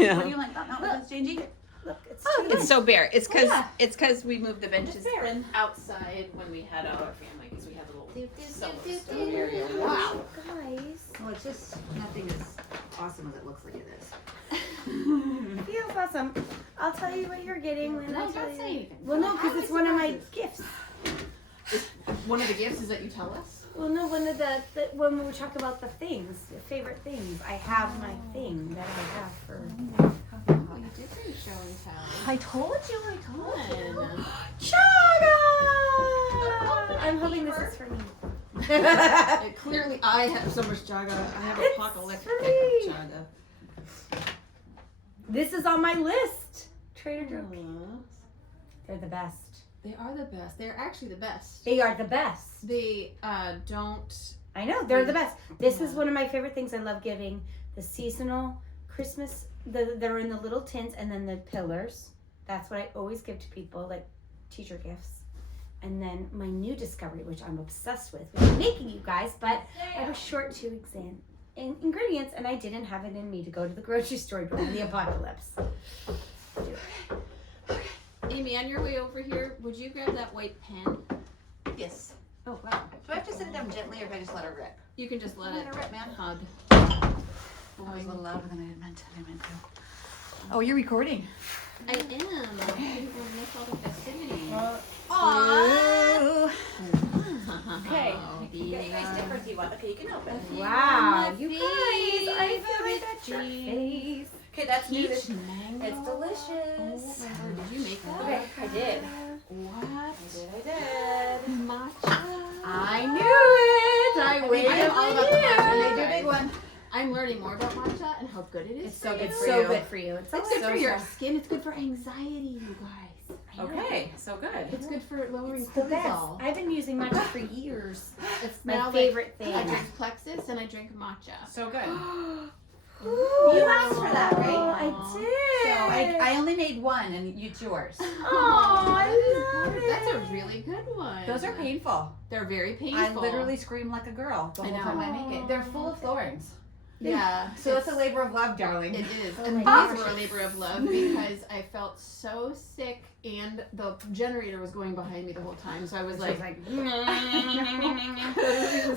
What do you like? Not with changing. Look, it's It's so bare. It's because yeah. it's because we moved the benches bare and outside when we had all our family because we had a little summer do, stove do. area. Wow. Guys, well, it's just nothing as awesome as it looks like it is. feels awesome. I'll tell you what you're getting when No, I tell don't say you. anything. Well, no, because How it's one of my many gifts. One of the gifts is that you tell us. Well, no, one of the when we talk about the things, the favorite things, I have my thing that I have for. Oh, you did bring show and tell. I told you. Fun. Chaga! I'm hoping this is for me. Clearly, I have so much Jaga. I have It's apocalyptic free. Jaga. This is on my list. Trader Joe's. Aw. They're the best. They are the best. They're actually the best. They are the best. They don't. I know, they're the best. This is one of my favorite things I love giving. The seasonal Christmas, they're in the little tins, and then the pillars. That's what I always give to people, like teacher gifts. And then my new discovery, which I'm obsessed with making you guys, but I was short 2 ingredients, and I didn't have it in me to go to the grocery store during the apocalypse. Amy, on your way over here, would you grab that white pen? Yes. Oh wow. Do I have to sit it down gently or can I just let it rip? You can just let Let it it rip, man. hug. That was a little louder than I meant to. Oh, you're recording. I am. I didn't want to miss all the festivities. Aww. Okay. Get you guys different if you want. Okay, you can open. Wow, you guys, I feel like that's your face. Okay, that's new. Peach mango. It's delicious. Oh my word, did you make that? Okay, I did. What? I did. Matcha. I knew it. I waited. I am all about the matcha. They you do guys. big one. I'm learning more about matcha and how good it is. It's so for good you. for So you. good for you. It's It's good so for your sad. skin. It's good for anxiety, you guys. I know. Okay, so good. It's good for lowering It's the best. cortisol. I've been using matcha for years. It's My now favorite that thing. I drink Plexus and I drink matcha. So good. You asked for that, right? I did. So I only made one and it's yours. Oh, I love it. That's a really good one. Those are painful. They're very painful. I literally scream like a girl the I whole know. time I make it. They're full of thorns. Yeah. So it's a labor of love, darling. It is. Oh And my these gosh. were a labor of love because I felt so sick and the generator was going behind me the whole time. So I was like, Oh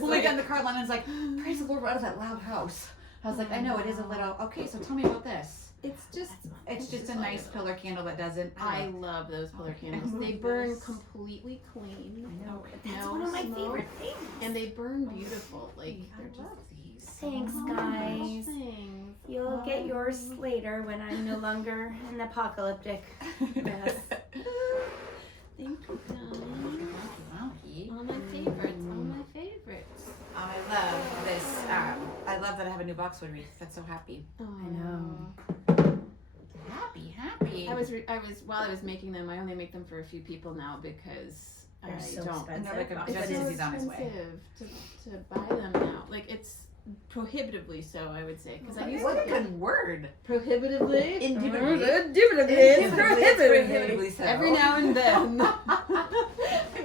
my god, the car Lennon's like, praise the Lord, we're out of that loud house. I was like, I know, it is a little, okay, so tell me about this. it's just, It's just a nice pillar candle that doesn't, I love those pillar candles. They burn completely clean. I know. That's No one of my smoke. favorite things. And they burn beautiful. Like, they're I love just. these. Thanks, guys. Thanks. You'll get yours later when I'm no longer an apocalyptic mess. Thank you, darling. Wonky. All my favorites. All my favorites. I love this. I love that I have a new boxwood wreath. That's so happy. Oh, I know. Happy. I was while I was making them. I only make them for a few people now because They're I so don't. expensive. They're like a- It's Justin so is on his way. expensive to buy them now. Like it's prohibitively so, I would say, because I used What to a good word. prohibitively. Indubitably. Indubitably. so. Every now and then. I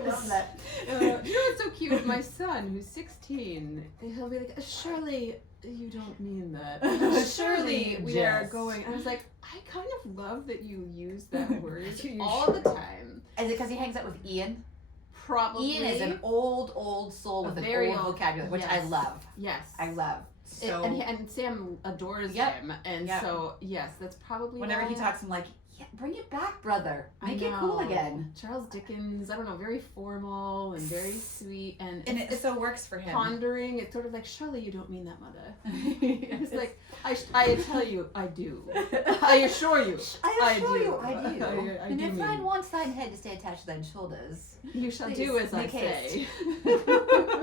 love that. You know what's so cute? My son, who's 16, he'll be like, Shirley, you don't mean that. Shirley, we are Jess. going. I was like, I kind of love that you use that word You all the time. Is it because he hangs out with Ian? Probably. Ian is an old soul with A an very old old- vocabulary, which I yes. love. Yes. I love. So and Sam adores Yep. him. And Yep. so, yes, that's probably whenever why. he talks, I'm like, yeah, bring it back, brother. I Make it cool know. again. Charles Dickens, I don't know, very formal and very sweet and And it so works for him. pondering. It's sort of like, Shirley, you don't mean that, mother. It's like, I tell you, I do. I assure you, I assure do. you, I do. I And do if mean. thine wants thine head to stay attached to thine shoulders, You shall Please, do as I make haste. say.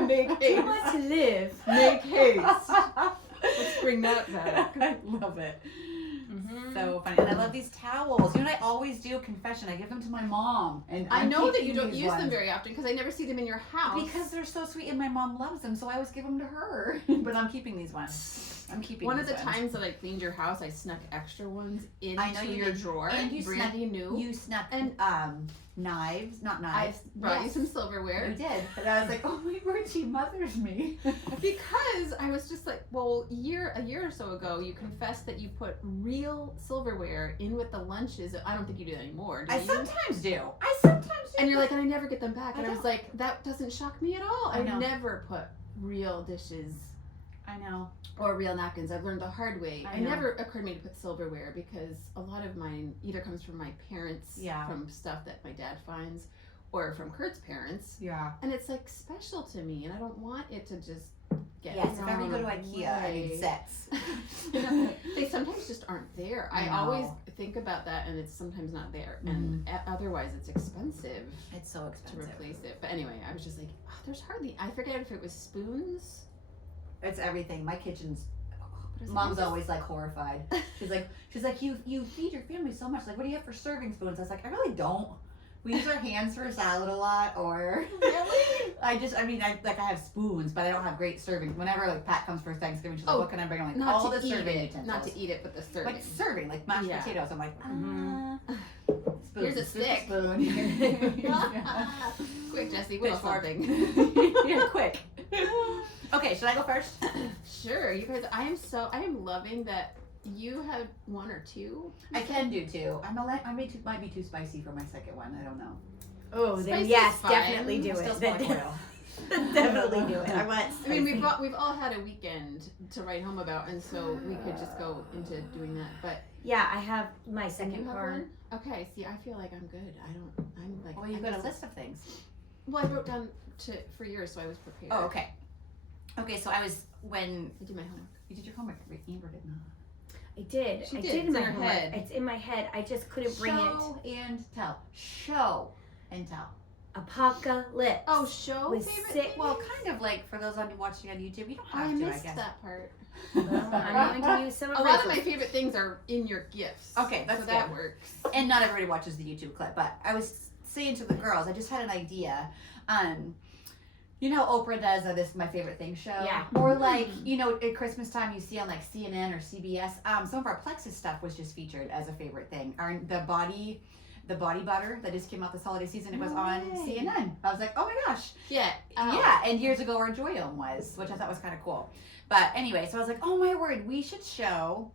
Make You haste. want to live. Make haste. Let's bring that back. I love it. Mhm. So funny. And I love these towels. You know what I always do? Confession. I give them to my mom. And I I'm know that you keeping don't these use them ones. very often because I never see them in your house. Because they're so sweet and my mom loves them, so I always give them to her. But I'm keeping these ones. I'm keeping one of these the ones. times that I cleaned your house, I snuck extra ones I know into you your did. drawer. And you Brandy knew. You snuck And- knives, not I knives. brought you Yes. some silverware. You did. And I was like, oh my word, she mothers me. Because I was just like, well, a year or so ago, you confessed that you put really real silverware in with the lunches. I don't think you do that anymore. Do I you? sometimes do. I sometimes do. And you're like, and I never get them back. I And I was don't. like, that doesn't shock me at all. I I know. never put real dishes I know. or real napkins. I've learned the hard way. I It know. never occurred to me to put silverware because a lot of mine either comes from my parents, Yeah. from stuff that my dad finds, or from Kurt's parents. Yeah. And it's like special to me, and I don't want it to just get Yes, if ever you go to thrown IKEA, I need away. sets. They sometimes just aren't there. I I know. always think about that, and it's sometimes not there, and otherwise it's expensive It's so to expensive. replace it. But anyway, I was just like, oh, there's hardly. I forget if it was spoons. It's everything. My kitchen's. But I was like, Mom's this is- always like horrified. She's like, you feed your family so much. Like, what do you have for serving spoons? I was like, I really don't. We use our hands for salad a lot, or Really? I have spoons, but I don't have great serving. Whenever like Pat comes for Thanksgiving, she's like, Oh, what can I bring? I'm like, Not all to the eat serving it, utensils. not to eat it, but the serving. Like serving, like mashed Yeah. potatoes. I'm like, Mhm. spoon, Here's a scoop stick. spoon. Quick, Jesse, what else Pitchfork. something? Yeah, quick. Okay, should I go first? Sure, you guys. I am loving that you had one or two. I can do two. Might be too spicy for my second one. I don't know. Oh, then Spice yes, is fine. definitely do Still it. smell like oil. Definitely do it. I want. I mean, spicy. we've all had a weekend to write home about, and so we could just go into doing that. But Yeah, I have my you second have card. one? Okay. See, I feel like I'm good. I'm like. Well, you've I got a guess- list of things. Well, I wrote down for yours, so I was prepared. Oh, okay. Okay, so when I did my homework. you did your homework, Amber did not. I did. She I did. did It's in my in her homework. head. It's in my head. I just couldn't bring it. Show and tell. Show and tell. Apocalypse. Oh, show With favorite. six- thing? Well, kind of like for those watching on YouTube, you don't I have to, I missed guess. that part. Well, I'm going to use some of A lot of my Rachel's. favorite things are in your gifts. Okay, that's so that good. works. And not everybody watches the YouTube clip, but I was saying to the girls, I just had an idea. You know how Oprah does this My Favorite Thing show? Yeah. Or like, you know, at Christmas time you see on like CNN or CBS, some of our Plexus stuff was just featured as a favorite thing. The body butter that just came out this holiday season, it was No on way. CNN. I was like, oh my gosh. Yeah. Yeah, and years ago our Joyome was, which I thought was kind of cool. But anyway, so I was like, oh my word, we should show,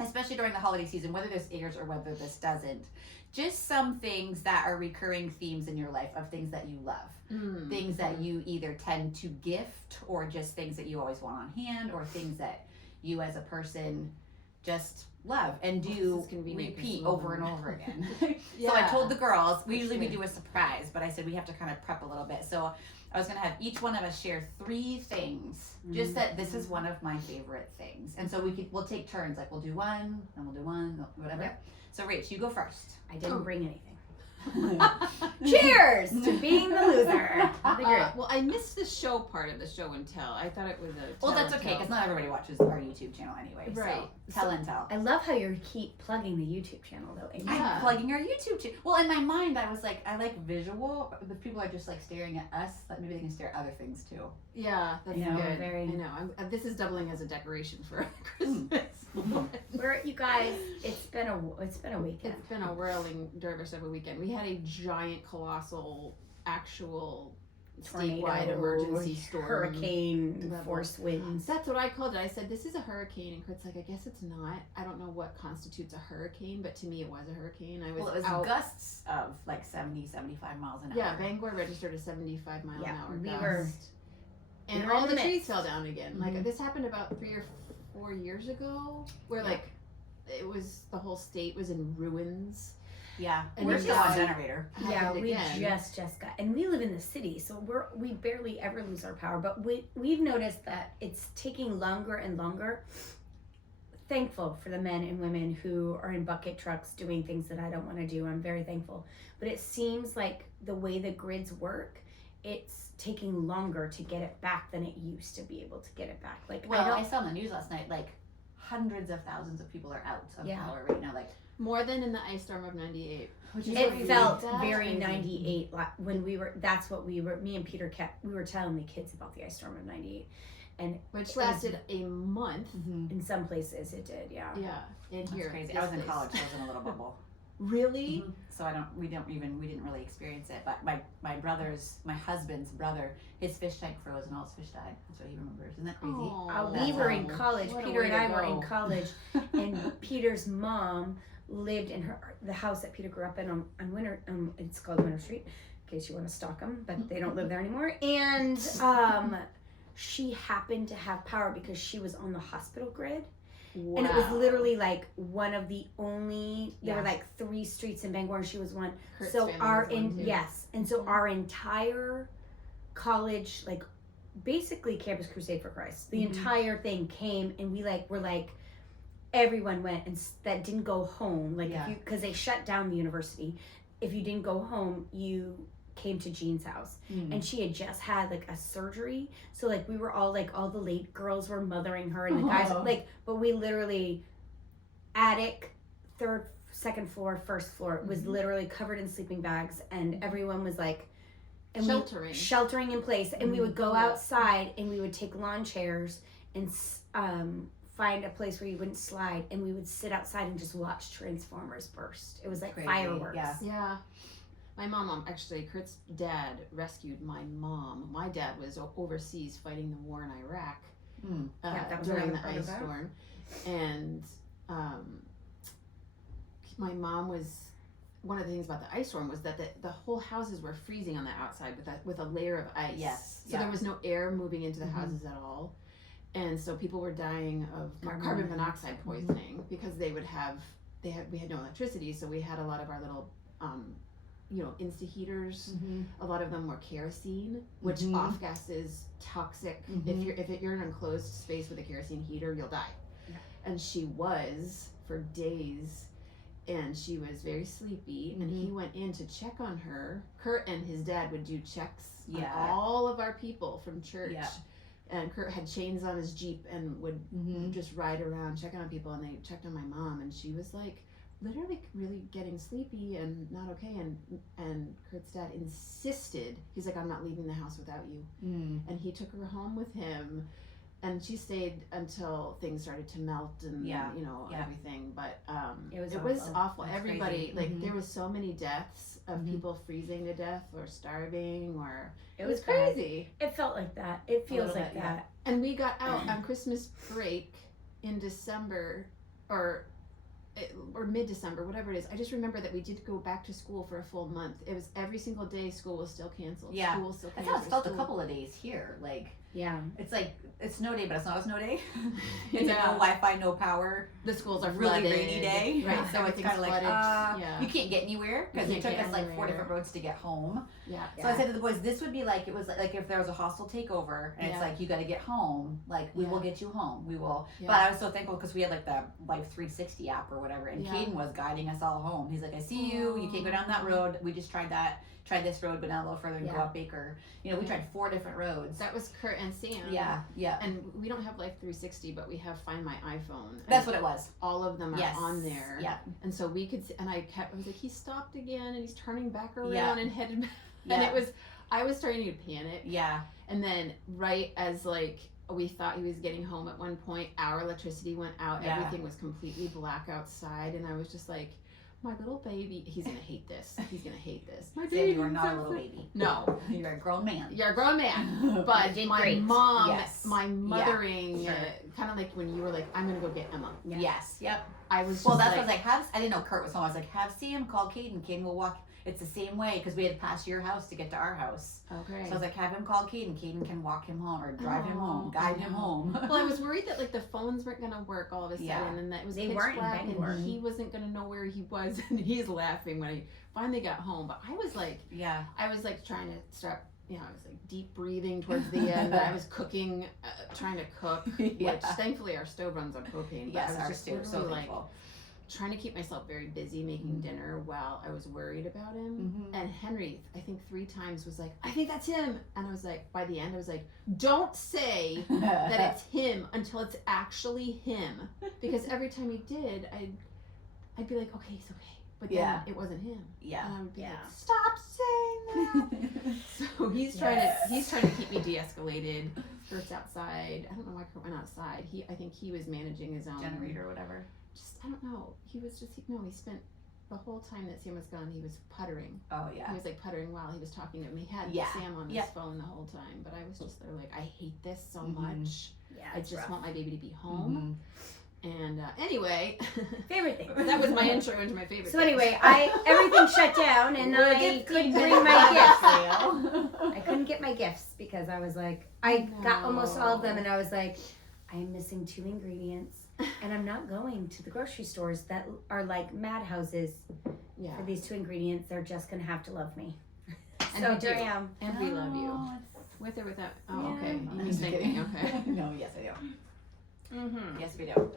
especially during the holiday season, whether this airs or whether this doesn't, just some things that are recurring themes in your life of things that you love. Mm. Things that you either tend to gift or just things that you always want on hand or things that you as a person just love and This do is convenient repeat because over and we're- over again. Yeah. So I told the girls, we That's usually we good. do a surprise, but I said we have to kind of prep a little bit. So I was gonna have each one of us share 3 things, just that this is one of my favorite things. And so we'll take turns, like we'll do one, then we'll do one, whatever. Okay. So Rach, you go first. I didn't Oh. bring anything. Cheers to being the loser. The group. Well, I missed the show part of the show and tell. I thought it was a. Well, tell that's and okay tell. because not everybody watches our YouTube channel anyway. Right. So tell and tell. I love how you keep plugging the YouTube channel though, Amy. Yeah. I'm plugging our YouTube channel. Well, in my mind, I was like, I like visual. But if people are just like staring at us, that maybe they can stare at other things too. Yeah, that's I know, good. very- I know. This is doubling as a decoration for Christmas. We're you guys. It's been a weekend. It's been a whirling dervish of a weekend. We had a giant, colossal, actual statewide emergency storm. hurricane, level. force winds. That's what I called it. I said, this is a hurricane. And Kurt's like, I guess it's not. I don't know what constitutes a hurricane, but to me it was a hurricane. I was, Well, it was out. gusts of like 70, 75 miles an hour. Yeah, Bangor registered a 75 mile Yeah, an hour we gust. were- and we were all in the the trees midst. fell down again. Like Mhm. this happened about 3 or 4 years ago, where Yeah. like it was the whole state was in ruins. Yeah. And We're then still on God- generator. Yeah, Happened we again. just got, and we live in the city, so we barely ever lose our power. But we've noticed that it's taking longer and longer. Thankful for the men and women who are in bucket trucks doing things that I don't want to do. I'm very thankful, but it seems like the way the grids work, it's taking longer to get it back than it used to be able to get it back. Like Well, I I don't. saw on the news last night, like hundreds of thousands of people are out of Yeah. power right now. Like, More than in the ice storm of '98. which is It crazy. felt That's very crazy. 98 when we were. That's what we were. Me and Peter we were telling the kids about the ice storm of '98, and Which was- lasted a month. Mhm. in some places it did. Yeah. Yeah, in That's here. crazy. this I was in place. college. So I was in a little bubble. Really? So we didn't really experience it. But my husband's brother, his fish tank froze and all his fish died. That's what he remembers. Isn't that crazy? We were in college. What a Peter way and to I were go. in college, and Peter's mom lived in the house that Peter grew up in on Winter. It's called Winter Street, in case you want to stalk them, but they don't live there anymore. And she happened to have power because she was on the hospital grid. Wow. And it was literally like one of the only. There Yeah. were like 3 streets in Bangor, and she was one. Kurt's So family our was one, too. yes, and so our entire college, like basically Campus Crusade for Christ, the entire thing came, and we were like, everyone went, and that didn't go home, like Yeah. because they shut down the university. If you didn't go home, you came to Jean's house, and she had just had like a surgery, so like we were all like, all the late girls were mothering her, and the guys like, but we literally, attic, 3rd, 2nd floor, 1st floor, it was literally covered in sleeping bags, and everyone was like, and sheltering in place, and we would go outside, and we would take lawn chairs and find a place where you wouldn't slide, and we would sit outside and just watch transformers burst. It was like Crazy, fireworks. yeah. My mom, actually, Kurt's dad rescued my mom. My dad was overseas fighting the war in Iraq That was during another the part of ice that. storm. And my mom was, one of the things about the ice storm was that the whole houses were freezing on the outside with a layer of ice. Yes, So there was no air moving into the houses at all. And so people were dying of carbon monoxide poisoning because we had no electricity, so we had a lot of our little Insta heaters. A lot of them were kerosene, which off gas is toxic. If you're in an enclosed space with a kerosene heater, you'll die. Yeah. And she was for days, and she was very sleepy. And he went in to check on her. Kurt and his dad would do checks on all of our people from church. Yeah. And Kurt had chains on his Jeep and would just ride around checking on people. And they checked on my mom, and she was like, literally really getting sleepy and not okay, and Kurt's dad insisted, he's like, I'm not leaving the house without you. And he took her home with him, and she stayed until things started to melt and everything, but it was awful. That's Everybody crazy. there was so many deaths of people freezing to death or starving, or It was crazy. It felt like that. It feels little like bit, that. And we got out on Christmas break in December or mid-December, whatever it is. I just remember that we did go back to school for a full month. It was every single day school was still canceled. Yeah. School was still That's canceled. how it felt a couple of days here. Like, Yeah. it's like, it's snow day, but it's not a snow day. It's Yeah. like no Wi-Fi, no power. The schools are Really flooded. rainy day. Right. So it's Everything's kind of like, flooded. you can't get anywhere because You it took can't us get like 4 anywhere. different roads to get home. Yeah. So I said to the boys, this would be like, it was like if there was a hostile takeover and it's Yeah. like, you got to get home. Like, we will Yeah. get you home. We will. Yeah. But I was so thankful because we had like the Life 360 app or whatever. And Yeah. Caden was guiding us all home. He's like, I see you. You can't go down that road. We just tried this road, but now a little further and go Yeah. up Baker. You know, we tried 4 different roads. That was Kurt and Sam. Yeah. And we don't have Life 360, but we have Find My iPhone. And That's what it was. all of them are Yes. on there. Yeah. And so we could, and I was like, he stopped again, and he's turning back around Yeah. and headed back. Yeah. And I was starting to panic. Yeah. And then right as like we thought he was getting home at one point, our electricity went out. Yeah. Everything was completely black outside, and I was just like, my little baby, he's gonna hate this. He's gonna hate this. My Sam, you are not a little baby. No, You're a grown man. you're a grown man. But did my great. mom, Yes. my mothering, sure. kind of like when you were like, I'm gonna go get Emma. Yeah. Yes. Yep. I was just Well, that's like, what I was like. I didn't know Kurt was home. I was like, have Sam call Caden. Caden will walk. It's the same way because we had to pass your house to get to our house. okay. So I was like, have him call Caden. Caden can walk him home or drive him home, Oh, guide I him know. home. Well, I was worried that like the phones weren't gonna work all of a sudden, Yeah. and that it was They pitch weren't in black, Bangor. and he wasn't gonna know where he was, and he's laughing when I finally got home. But I was like trying to start. I was like deep breathing towards the end. But I was cooking, trying to cook, Yeah. which thankfully our stove runs on propane. But Yes, I was ours just too. So literally, like thankful. trying to keep myself very busy making dinner while I was worried about him. And Henry, I think 3 times was like, I think that's him. And I was like, by the end, I was like, don't say that it's him until it's actually him. Because every time he did, I'd be like, okay, he's okay. But then Yeah. it wasn't him. Yeah. And I would be Yeah. like, stop saying that. So he's trying to keep me de-escalated. Kurt's outside. I don't know why Kurt went outside. I think he was managing his own Generator or whatever. I don't know. He was just he spent the whole time that Sam was gone, he was puttering. Oh He yeah. was like puttering while he was talking to me. He had Yeah. Sam on his Yeah. phone the whole time, but I was just there like, I hate this so Mhm. much. Yeah, I it's just rough. want my baby to be home. Mhm. And anyway, Favorite thing. that was my intro into my favorite. So things. anyway, everything shut down and We're I gifting couldn't the bring my gifts. trail. I couldn't get my gifts because I was like, I got almost all of them and I was like, I am missing 2 ingredients and I'm not going to the grocery stores that are like madhouses Yeah, for these 2 ingredients. They're just gonna have to love me. And So we here do. I am. and we love you. Oh, With or without. Oh, Yeah. okay. I'm You just thinking? kidding. Okay. No, yes I do. Mm-hmm. Yes we do.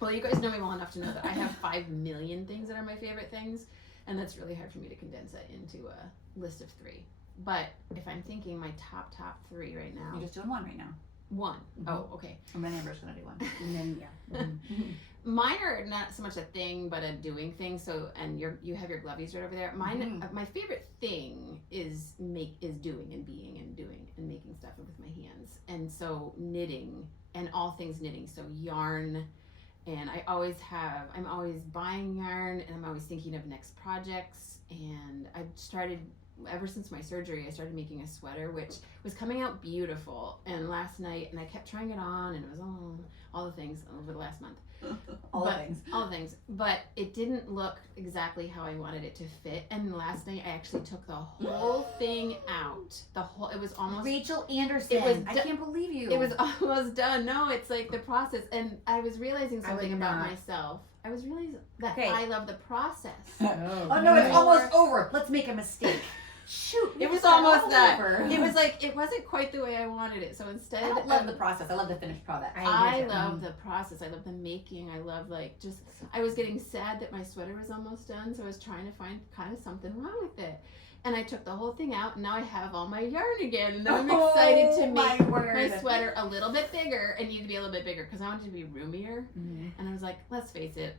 Well, you guys know me well enough to know that I have 5 million things that are my favorite things, and that's really hard for me to condense that into a list of 3. But if I'm thinking my top 3 right now, You're just doing one right now. 1. Mhm. Oh, okay. And then Amber's gonna do one. And then yeah. Mine are not so much a thing, but a doing thing. So, and you have your glovies right over there. Mine, Mhm. my favorite thing is doing and being and doing and making stuff with my hands. And so knitting and all things knitting. So yarn, and I'm always buying yarn, and I'm always thinking of next projects. And I've started ever since my surgery. I started making a sweater, which was coming out beautiful. And last night, and I kept trying it on, and it was all the things over the last month. All the But- things. All the things, but it didn't look exactly how I wanted it to fit. And last night I actually took the whole thing out. It was almost Rachel Anderson. It was I do- can't believe you. it was almost done. No, it's like the process. And I was realizing I something would about not. myself. I was realizing that Okay. I love the process. Oh no, it's Right. almost over. Let's make a mistake. Shoot. It was start almost all that. over. It was like it wasn't quite the way I wanted it. So instead, I don't love the process. I love the finished product. I agree too. love the process. I love the making. I love I was getting sad that my sweater was almost done, so I was trying to find kind of something wrong with it. And I took the whole thing out, and now I have all my yarn again. And now I'm excited to make my sweater a little bit bigger. It needed to be a little bit bigger because I wanted it to be roomier. Mhm. And I was like, let's face it,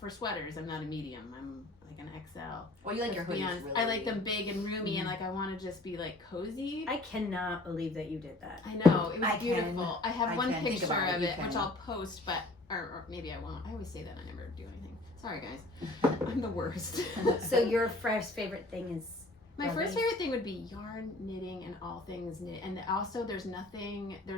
for sweaters, I'm not a medium. I'm like an XL. Well, you like your Let's be hoodies honest. really. I like them big and roomy, and Mhm. like I want to just be like cozy. I cannot believe that you did that. I know, it was I can. beautiful. I have I one can. Think picture about it. of You it, which can. I'll post, but or maybe I won't. I always say that I never do anything. Sorry, guys. I'm the worst. So your first favorite thing is My Glovies? first favorite thing would be yarn, knitting, and all things knit. And also, there's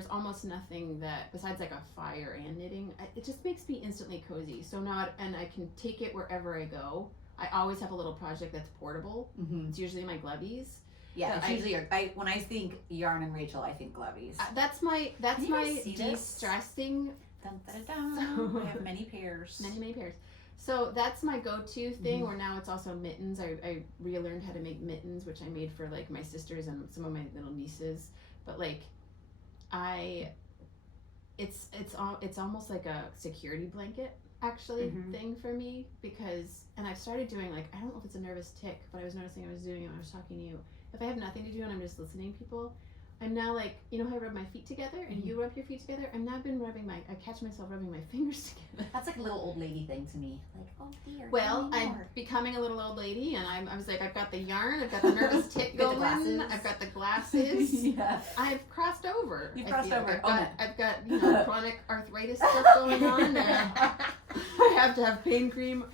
almost nothing that, besides like a fire and knitting, it just makes me instantly cozy. So and I can take it wherever I go. I always have a little project that's portable. Mhm. It's usually my glovies. Yeah, So it's I- usually when I think yarn and Rachel, I think glovies. That's my Can you guys see this? de-stressing. Dun, dun, dun, dun. I have many pairs. Many pairs. So that's my go-to thing. Mhm. Where now it's also mittens. I relearned how to make mittens, which I made for like my sisters and some of my little nieces. But like, it's almost like a security blanket actually Mhm. thing for me because I've started doing like, I don't know if it's a nervous tick, but I was noticing I was doing it when I was talking to you. If I have nothing to do and I'm just listening to people, I'm now like, you know how I rub my feet together and you rub your feet together? I've now been I catch myself rubbing my fingers together. That's like a little old lady thing to me. Like, oh dear. Well, tell me I'm more. becoming a little old lady, and I was like, I've got the yarn, I've got the nervous tick You got going, the glasses. I've got the glasses. Yeah. I've crossed over. You've I crossed feel. over. I've got chronic arthritis stuff going on. I have to have pain cream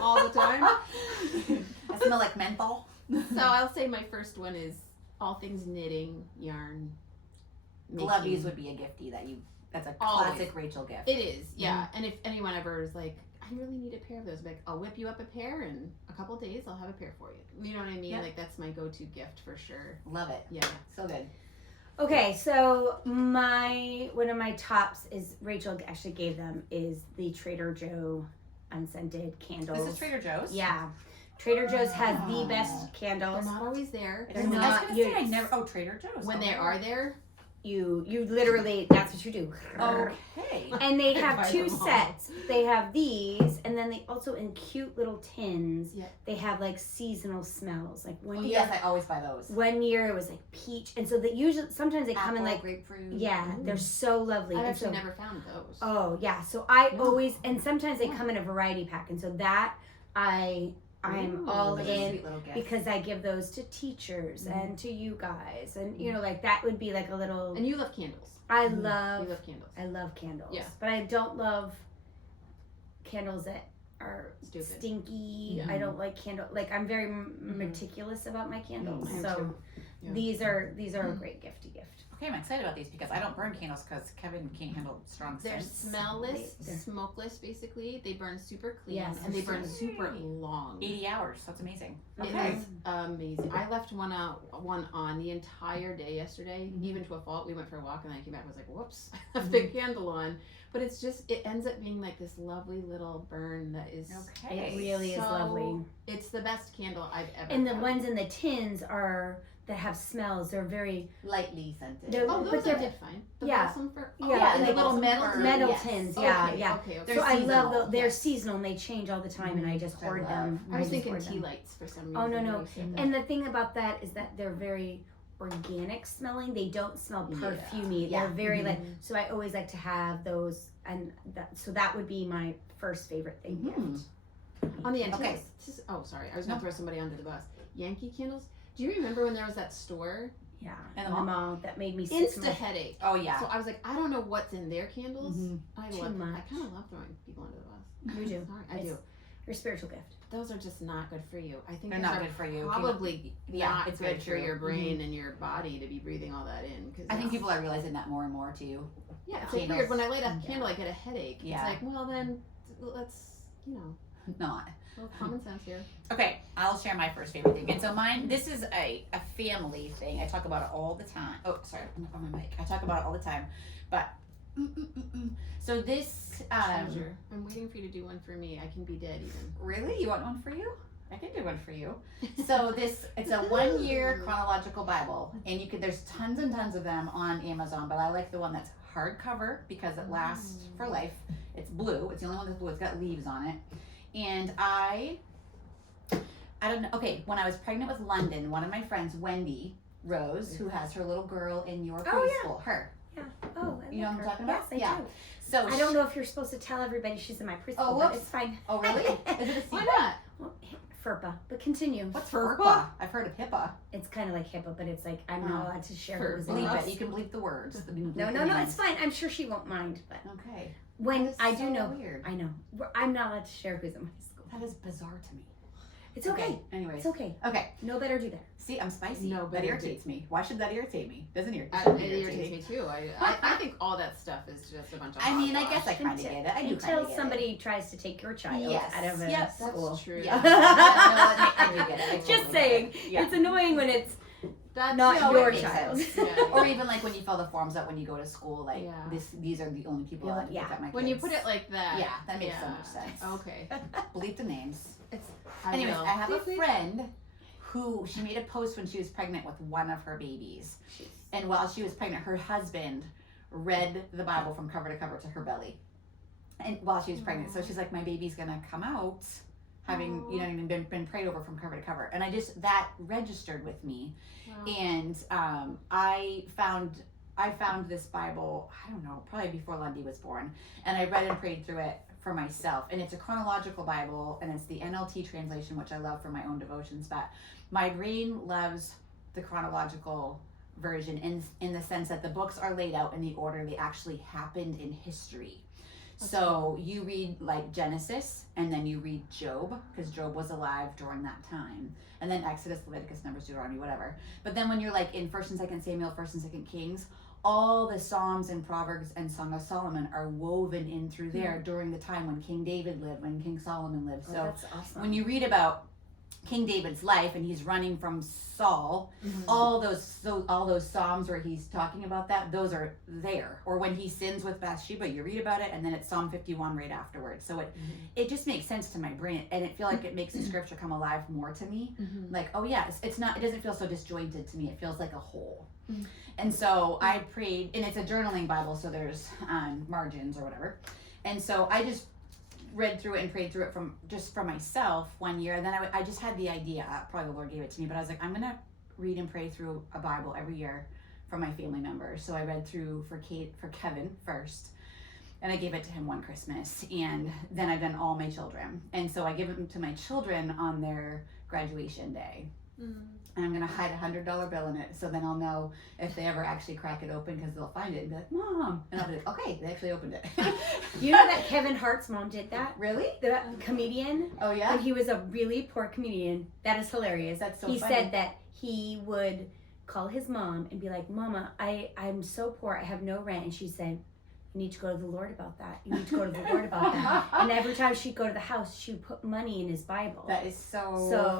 all the time. I smell like menthol. So I'll say my first one is all things knitting, yarn, making. Glovies would be a gifty that's a Always. classic Rachel gift. It is, yeah. And if anyone ever is like, I really need a pair of those, I'm like, I'll whip you up a pair, and a couple days I'll have a pair for you. You know what I mean? Yeah. Like that's my go-to gift for sure. Love it. Yeah. So good. Okay, so one of my tops is Rachel actually gave them is the Trader Joe unscented candles. This is Trader Joe's? Yeah. Trader Joe's has the Oh. best They're candles. not always there. They're I was not- gonna say I never. Oh, Trader Joe's. When they are there, You literally, that's what you do. Okay. And they I have buy 2 them all. sets. They have these, and then they also in cute little tins. Yeah. They have like seasonal smells. Like Oh, yes, I always buy those. one year it was like peach, and so that usually sometimes they come in Apple, like grapefruit. yeah, they're so lovely. I've And actually so- never found those. Oh yeah, so I Yeah. always and sometimes they Yeah. come in a variety pack, and so that I'm Ooh, all Those are in sweet little gifts. because I give those to teachers Mhm. and to you guys, and you know like that would be like a little. And you love candles. I Mhm. You love candles. love candles, Yeah. but I don't love candles that are Stupid. stinky. Yeah. I don't like candle. Like I'm very meticulous about my candles. I am So too. Yeah. these are a great gifty gift. Okay, I'm excited about these because I don't burn candles because Kevin can't handle strong They're scents. smellless, They're- smokeless, basically. They burn super clean, Yes, and they burn they're super long. 80 hours. That's amazing. It Okay. is amazing. I left one on the entire day yesterday, even to a fault. We went for a walk, and then I came back. I was like, "Whoops, I left the candle on." But it's just it ends up being like this lovely little burn that is. Okay. It really is so- lovely. It's the best candle I've ever. And the found. ones in the tins are that have smells. They're very Lightly scented. They're- Oh, but those I they're- did fine. The yeah. balsam for Yeah, and like the little balsam metal fir. metal Yes. tins. Yeah, Okay, yeah. Okay. They're So I love seasonal. those. They're Yes. seasonal and they change all the time, and I just Which I hoard love. them. I was just thinking hoard tea them. lights for some reason. Oh, no, when no. you said that. And the thing about that is that they're very organic smelling. They don't smell Yeah. perfumey. Yeah. They're very like. Mhm. So I always like to have those, and that would be my first favorite thing. Mhm. gift. On the end. Okay. Oh, sorry. I was gonna throw somebody under the bus. Yankee candles. Do you remember when there was that store? Yeah. And And the the mall? mall that made me sick. Insta headache. Oh, yeah. So I was like, I don't know what's in their candles. Mhm. I Too love. I much. kind of love throwing people under the bus. You do. Sorry, I It's do. Your spiritual gift. Those are just not good for you. I think They're those not are good for you. probably Yeah, not it's good very for true. your brain and your body to be breathing all that in. Cause I think people are realizing that more and more too. Yeah, it's Yeah. like weird. When I light a Yeah. candle, I get a headache. Yeah. It's like, well, then let's, Not. well, common sense here. Okay, I'll share my first favorite thing. And so mine, this is a family thing. I talk about it all the time. Oh, sorry, I'm on my mic. I talk about it all the time. But, so this, Treasure. I'm waiting for you to do one for me. I can be dead even. really? You want one for you? I can do one for you. So it's a 1 year chronological Bible. And there's tons and tons of them on Amazon, but I like the one that's hardcover because it lasts for life. It's blue. It's the only one that's blue. It's got leaves on it. And I don't know. Okay, when I was pregnant with London, one of my friends, Wendy Rose, who has her little girl in your Oh, yeah. preschool, her. Yeah. Oh, I You know like what I'm her. talking about? Yes, I Yeah. do. So I don't know if you're supposed to tell everybody she's in my preschool, Oh, but whoops. it's fine. Oh, really? Is it a Why secret? not? Well, FERPA, but continue. What's FERPA? FERPA? I've heard of HIPAA. It's kind of like HIPAA, but it's like I'm not allowed to share who was in FERPA. Bleep my it. You can bleep the words. No, it's fine. I'm sure she won't mind, but Okay. when That is I do so know, weird. I know. I'm not allowed to share who's in my school. That is bizarre to me. It's okay. Anyways. It's okay. Okay. No better do that. See, I'm spicy. No, that but it irritates me. Why should that irritate me? Doesn't irritate It me. irritates me too. I think all that stuff is just a bunch of. I mean, I hogwash. guess I kind of get it. I do kind Until of get somebody tries to take your child Yes. out of a Yep, that's school. That's true. it. Yeah. No, I do get it. I Just totally saying. get it. Yeah. It's annoying when it's That's not No, your it makes child. sense. Yeah. Or even like when you fill the forms out when you go to school, like Yeah. these are the only people Yeah, allowed to yeah. pick up my kids. When you put it like that. Yeah, that makes so yeah. much sense. Okay. Bleep the names. I Anyways, will. I have a Bleep, bleep. friend who she made a post when she was pregnant with one of her babies. And while she was pregnant, her husband read the Bible from cover to cover to her belly. And while she was pregnant. So she's like, my baby's gonna come out having, you know, been prayed over from cover to cover. And that registered with me. Wow. And I found this Bible, I don't know, probably before Lundy was born. And I read and prayed through it for myself. And it's a chronological Bible, and it's the NLT translation, which I love for my own devotions. But my brain loves the chronological version in the sense that the books are laid out in the order they actually happened in history. So you read like Genesis, and then you read Job, because Job was alive during that time. And then Exodus, Leviticus, Numbers, Deuteronomy, whatever. But then when you're like in 1st and 2nd Samuel, 1st and 2nd Kings, all the Psalms and Proverbs and Song of Solomon are woven in through there during the time when King David lived, when King Solomon lived. Oh, So that's awesome. when you read about King David's life and he's running from Saul, all those psalms where he's talking about that, those are there. Or when he sins with Bathsheba, you read about it, and then it's Psalm 51 right afterwards. So it just makes sense to my brain, and it feel like it makes the scripture come alive more to me. Like, oh yeah, it's not. It doesn't feel so disjointed to me. It feels like a whole. And so I prayed, and it's a journaling Bible, so there's margins or whatever. And so I just read through it and prayed through it for myself 1 year. And then I just had the idea, probably the Lord gave it to me, but I was like, I'm going to read and pray through a Bible every year for my family members. So I read through for Kevin first, and I gave it to him one Christmas. And then I've done all my children. And so I give them to my children on their graduation day. And I'm going to hide $100 bill in it, so then I'll know if they ever actually crack it open, because they'll find it and be like, Mom. And I'll be like, okay, they actually opened it. You know that Kevin Hart's mom did that? Really? The comedian? Oh, yeah? When he was a really poor comedian. That is hilarious. That's so he funny. said that he would call his mom and be like, Mama, I'm so poor, I have no rent. And she said, you need to go to the Lord about that. You need to go to the Lord about that. And every time she'd go to the house, she would put money in his Bible. That is so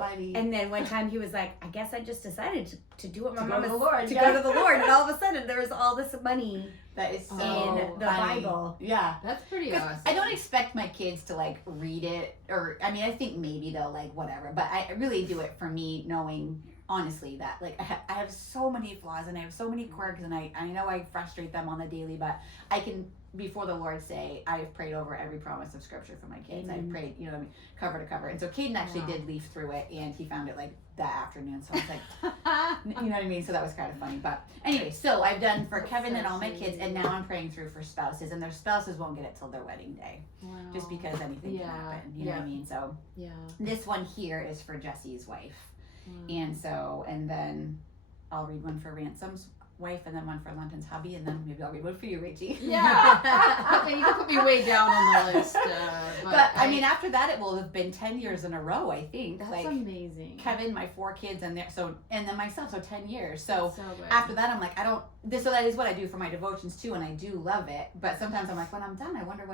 funny. And then one time he was like, I guess I just decided to do what my To mom go to is the Lord, to yeah. go to the Lord. And all of a sudden there was all this money That is so in the funny. Bible. Yeah. That's pretty 'Cause awesome. I don't expect my kids to like read it, or I mean, I think maybe they'll like whatever, but I really do it for me, knowing honestly that like I have so many flaws and I have so many quirks, and I know I frustrate them on the daily, but I can before the Lord say I've prayed over every promise of Scripture for my kids. Amen. I've prayed, you know what I mean, cover to cover, and so Caden actually Wow. did leaf through it, and he found it like that afternoon. So I was like, you know what I mean? So that was kind of funny. But anyway, so I've done for That's Kevin so and all my kids, sweet. and now I'm praying through for spouses, and their spouses won't get it till their wedding day, Wow. just because anything can Yeah, happen. You know what I mean? So Yeah. this one here is for Jesse's wife, Wow. and so and then I'll read one for Ransom's wife, and then one for London's hubby, and then maybe I'll read one for you, Rachie. Yeah. Okay, you can put me way down on the list. But I mean, after that, it will have been 10 years in a row, I think. that's like amazing. Kevin, my 4 kids, and then myself, so 10 years. So So good. after that, I'm like, so that is what I do for my devotions too, and I do love it. But sometimes I'm like, when I'm done, I wonder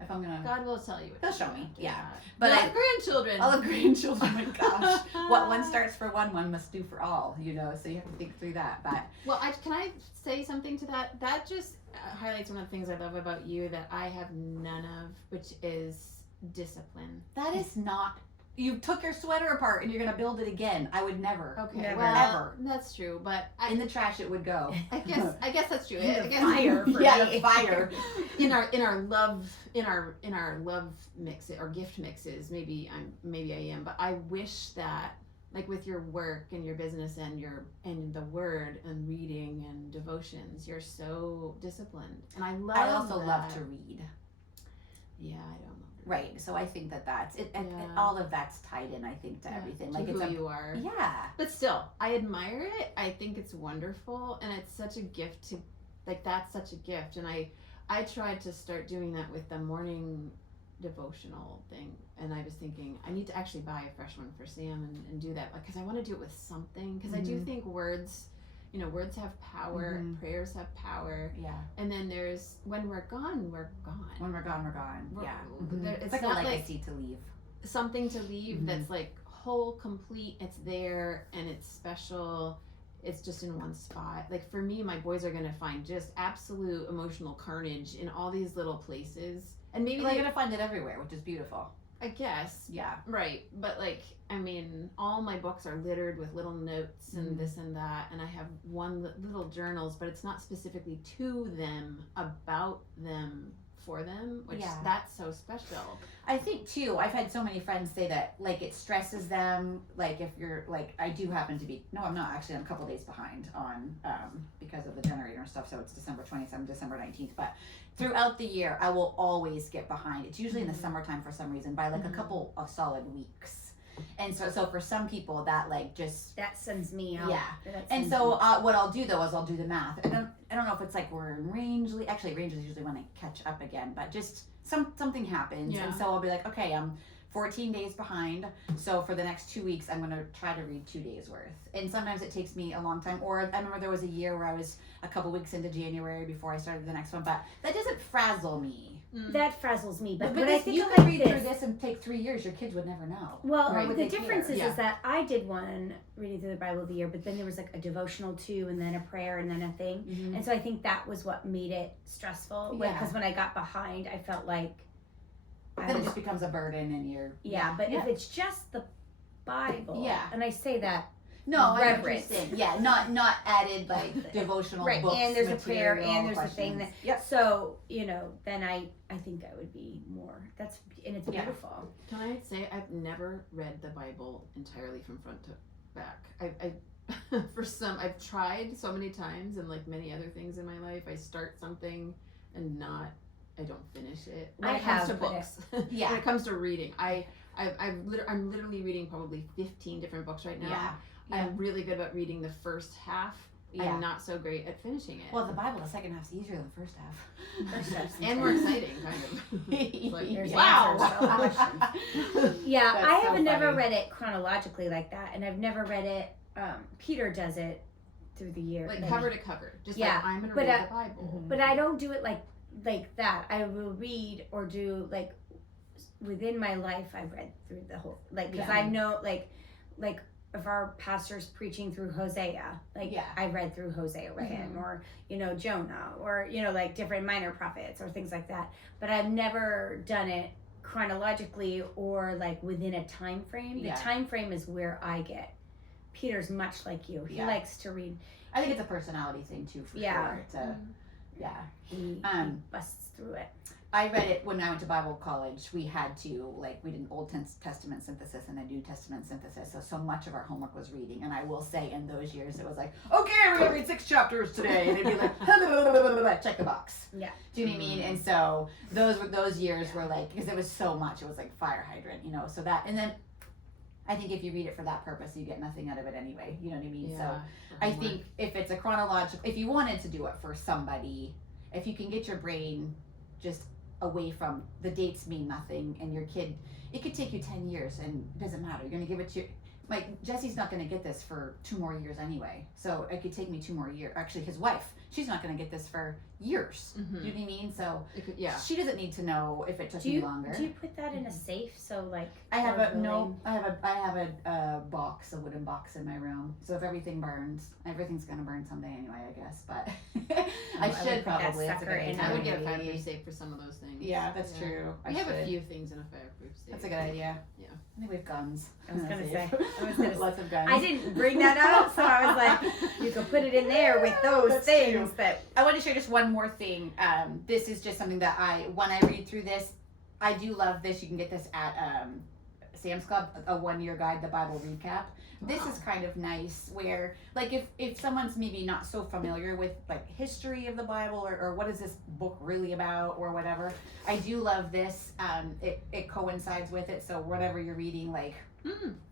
if I'm gonna. God will tell you. He'll show me, yeah. But But I have grandchildren. I'll have grandchildren. My gosh, what one starts for one must do for all. You know, so you have to think through that. But Well, can I say something to that? That just highlights one of the things I love about you that I have none of, which is discipline. that is not. You took your sweater apart and you're gonna build it again. I would never. Okay, Never. well, Ever. that's true, but In the trash, it would go. I guess that's true. In I the guess fire for Yeah, me. the fire. in our love mix or gift mixes, maybe I am, but I wish that like with your work and your business and the word and reading and devotions, you're so disciplined, and I love. I also that. love to read. Yeah, I don't know. Right. So I think that's it. And Yeah. all of that's tied in, I think, to everything. To Like who it's you are. yeah. But still, I admire it. I think it's wonderful, and it's such a gift to, like, that's such a gift. And I tried to start doing that with the morning devotional thing, and I was thinking I need to actually buy a fresh one for Sam and do that, because I want to do it with something. Because I do think words have power, Mhm. prayers have power, Yeah. and then there's when we're gone, we're gone. When we're gone, we're gone. We're- Yeah. it's It's like a not like- legacy to leave. Something to leave Mhm. that's like whole, complete, it's there and it's special, it's just in one spot. Like for me, my boys are gonna find just absolute emotional carnage in all these little places, and maybe You're gonna find it everywhere, which is beautiful. I guess, Yeah. right, but like, I mean, all my books are littered with little notes and Mhm. this and that, and I have little journals, but it's not specifically to them, about them, for them, which Yeah. that's so special. I think too, I've had so many friends say that like it stresses them, like if you're like I do happen to be I'm not actually, I'm a couple days behind on because of the generator and stuff, so it's December 27th, December 19th, but throughout the year I will always get behind. It's usually in the Mhm. summertime for some reason by like Mhm. a couple of solid weeks. And so for some people that like just That sends me out. Yeah. That and sends so me- what I'll do though is I'll do the math. I don't know if it's like we're in Rangeley. Actually, Rangeley is usually when I catch up again. But just something happens, Yeah. and so I'll be like, okay, I'm 14 days behind. So for the next 2 weeks, I'm gonna try to read 2 days worth. And sometimes it takes me a long time. Or I remember there was a year where I was a couple weeks into January before I started the next one. But that doesn't frazzle me. that frazzles me. But But when I this, think you about could read this, through this and take 3 years. Your kids would never know. well, Why would the they difference care? is Yeah. that I did one reading through the Bible of the year, but then there was like a devotional too, and then a prayer, and then a thing. Mm-hmm. And so I think that was what made it stressful. Yeah. Because when I got behind, I felt like I Then it was, just becomes a burden, and you're yeah. But Yeah. if it's just the Bible, Yeah. and I say that No, I know what you're reverence. saying. Yeah, not added like devotional right, books, and there's a prayer, material, and there's a thing that. questions. Yep. So then I think I would be more. And it's Yeah. beautiful. Can I say I've never read the Bible entirely from front to back. I I've tried so many times, and like many other things in my life, I start something and I don't finish it. When I it comes have, to but books, Yeah. when it comes to reading, I'm literally reading probably 15 different books right now. Yeah. I'm really good about reading the first half. Yeah. I'm not so great at finishing it. Well, the Bible, the second half's easier than the first half. First half's and more exciting, kind of. Like, There's wow. answers to all questions. Yeah, That's I so have never funny. read it chronologically like that, and I've never read it. Peter does it through the year, Like cover to cover. Just Yeah, like I'm gonna but, read the Bible. but I don't do it like that. I will read or do like within my life. I've read through the whole because Yeah. I know like if our pastor's preaching through Hosea, Yeah. I read through Hosea with him, or Jonah, or like different minor prophets or things like that. But I've never done it chronologically or like within a time frame. Yeah. The time frame is where I get. Peter's much like you. He Yeah. likes to read. I think it's a personality thing too, for Yeah. sure. To, yeah. He busts through it. I read it when I went to Bible college. We had to, we did an Old Testament synthesis and a New Testament synthesis. So much of our homework was reading. And I will say in those years, it was like, okay, we're going to read 6 chapters today. And it'd be like, check the box. Yeah. Do you know what I mean? And so those years were like, because it was so much, it was like fire hydrant, so that, and then I think if you read it for that purpose, you get nothing out of it anyway. You know what I mean? So I think if it's a chronological, if you wanted to do it for somebody, if you can get your brain just away from the dates mean nothing, and your kid, it could take you 10 years and it doesn't matter. You're going to give it to Jesse's not going to get this for 2 more years anyway. So it could take me 2 more years. Actually, his wife, she's not going to get this for years. Mm-hmm. You know what I mean? So she doesn't need to know if it took Do me you longer. do you put that in a safe so like? I have God a willing- I have a box, a wooden box in my room. So if everything burns, everything's gonna burn someday anyway, I guess. But I would should put that probably. That's a sucker good in idea. I would get a fireproof safe for some of those things. Yeah, that's true. We have a should. few things in a fireproof safe. That's a good idea. Yeah. I think we have guns. I was gonna Safe. say. I was gonna Lots of guns. I didn't bring that up, so I was like, you could put it in there with those That's things true. that. I want to share just one more thing. This is just something that when I read through this, I do love this. You can get this at Sam's Club, a 1-year guide, the Bible recap. This is kind of nice where, if someone's maybe not so familiar with, history of the Bible or what is this book really about or whatever, I do love this. It coincides with it, so whatever you're reading,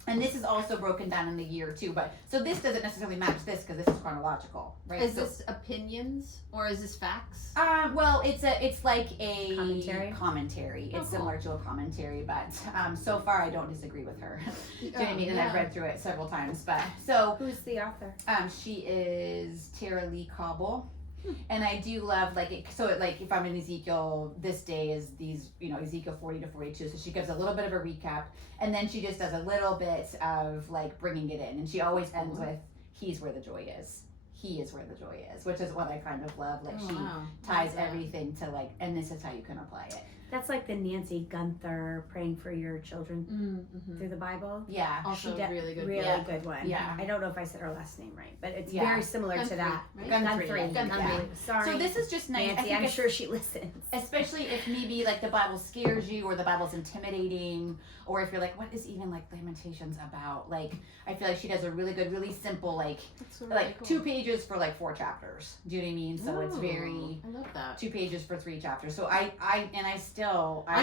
and this is also broken down in the year too, so this doesn't necessarily match this because this is chronological, right? Is this opinions or is this facts? Well, it's like a Commentary? It's cool. similar to a commentary, but so far I don't disagree with her. Do you know what I mean? And I've read through it several times. But so Who's the author? she is Tara Lee Cobble. And I do love if I'm in Ezekiel, this day is these, Ezekiel 40 to 42. So she gives a little bit of a recap, and then she just does a little bit of bringing it in, and she always ends with, "He's where the joy is. He is where the joy is," which is what I kind of love. She ties everything to and this is how you can apply it. That's like the Nancy Gunther praying for your children through the Bible. Yeah. Also really good. Really Yeah. good one. Yeah. I don't know if I said her last name right, but it's Yeah. very similar to that. Right? Guthrie. Yeah. Sorry. So this is just nice. I Nancy, think I'm it's- sure she listens. especially if maybe the Bible scares you or the Bible's intimidating, or if you're like, what is even Lamentations about? I feel like she does a really good, really simple, That's really cool. 2 pages for 4 chapters. Do you know what I mean? So it's very I love that. 2 pages for 3 chapters. So I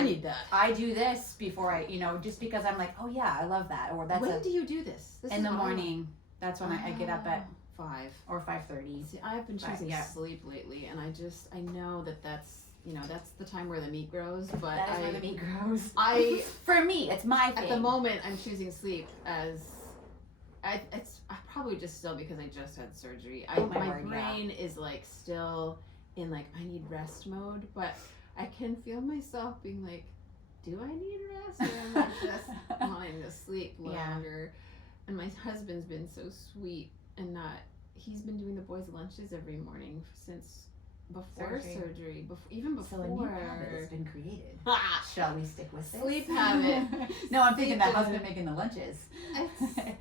need that. I do this before I just because I'm like, oh yeah, I love that, or that's When do you do this? in the morning. That's when I get up at 5 or 5:30. See, I've been choosing yeah. sleep lately, and I know that's that's the time where the meat grows. But That is where the meat grows. I For me, it's my thing. at the moment I'm choosing sleep as I probably just still because I just had surgery. My word, yeah. brain is still in I need rest mode, but I can feel myself being do I need rest or am I just wanting to sleep Yeah. longer? And my husband's been so sweet and he's been doing the boys' lunches every morning since before surgery, even before. So a new habit has been created. Ah, Shall we stick with this? Sleep habit. No, I'm thinking that Sleep husband making the lunches.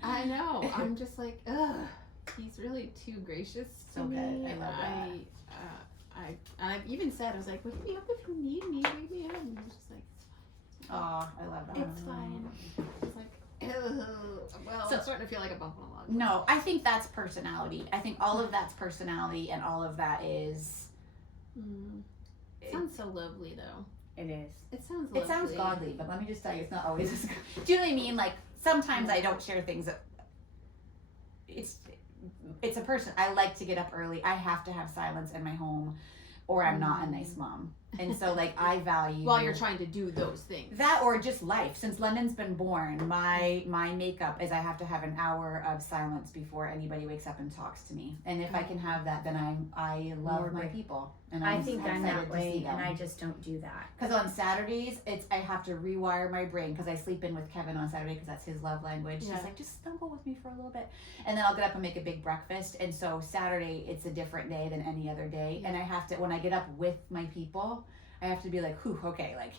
I know. I'm just ugh. He's really too gracious to So me. good. I love and I've even said, I was like, wake me up if you need me. Wake me up. And he was just like, Oh, I love that. it's fine. It's like, ew. Well, So- I'm starting to feel like a bump on a log. No, I think that's personality. I think all of that's personality, and all of that is. Mm. Sounds so lovely, though. It is. It sounds lovely. It sounds godly, but let me just tell you, it's not always as good. Do you know what I mean? Like, sometimes I don't share things that, it's a person. I like to get up early. I have to have silence in my home, or I'm not a nice mom. And so, like, I value While you're trying to do those things. that, or just life. Since London's been born, my makeup is I have to have an hour of silence before anybody wakes up and talks to me. And if I can have that, then I love More my break. people. And I think I'm excited that to see way, them. and I just don't do that. Because on Saturdays, I have to rewire my brain because I sleep in with Kevin on Saturday because that's his love language. Yeah. He's like, just snuggle with me for a little bit. And then I'll get up and make a big breakfast. And so Saturday, it's a different day than any other day. Yeah. And I have to, when I get up with my people, I have to be like, whew, okay, like,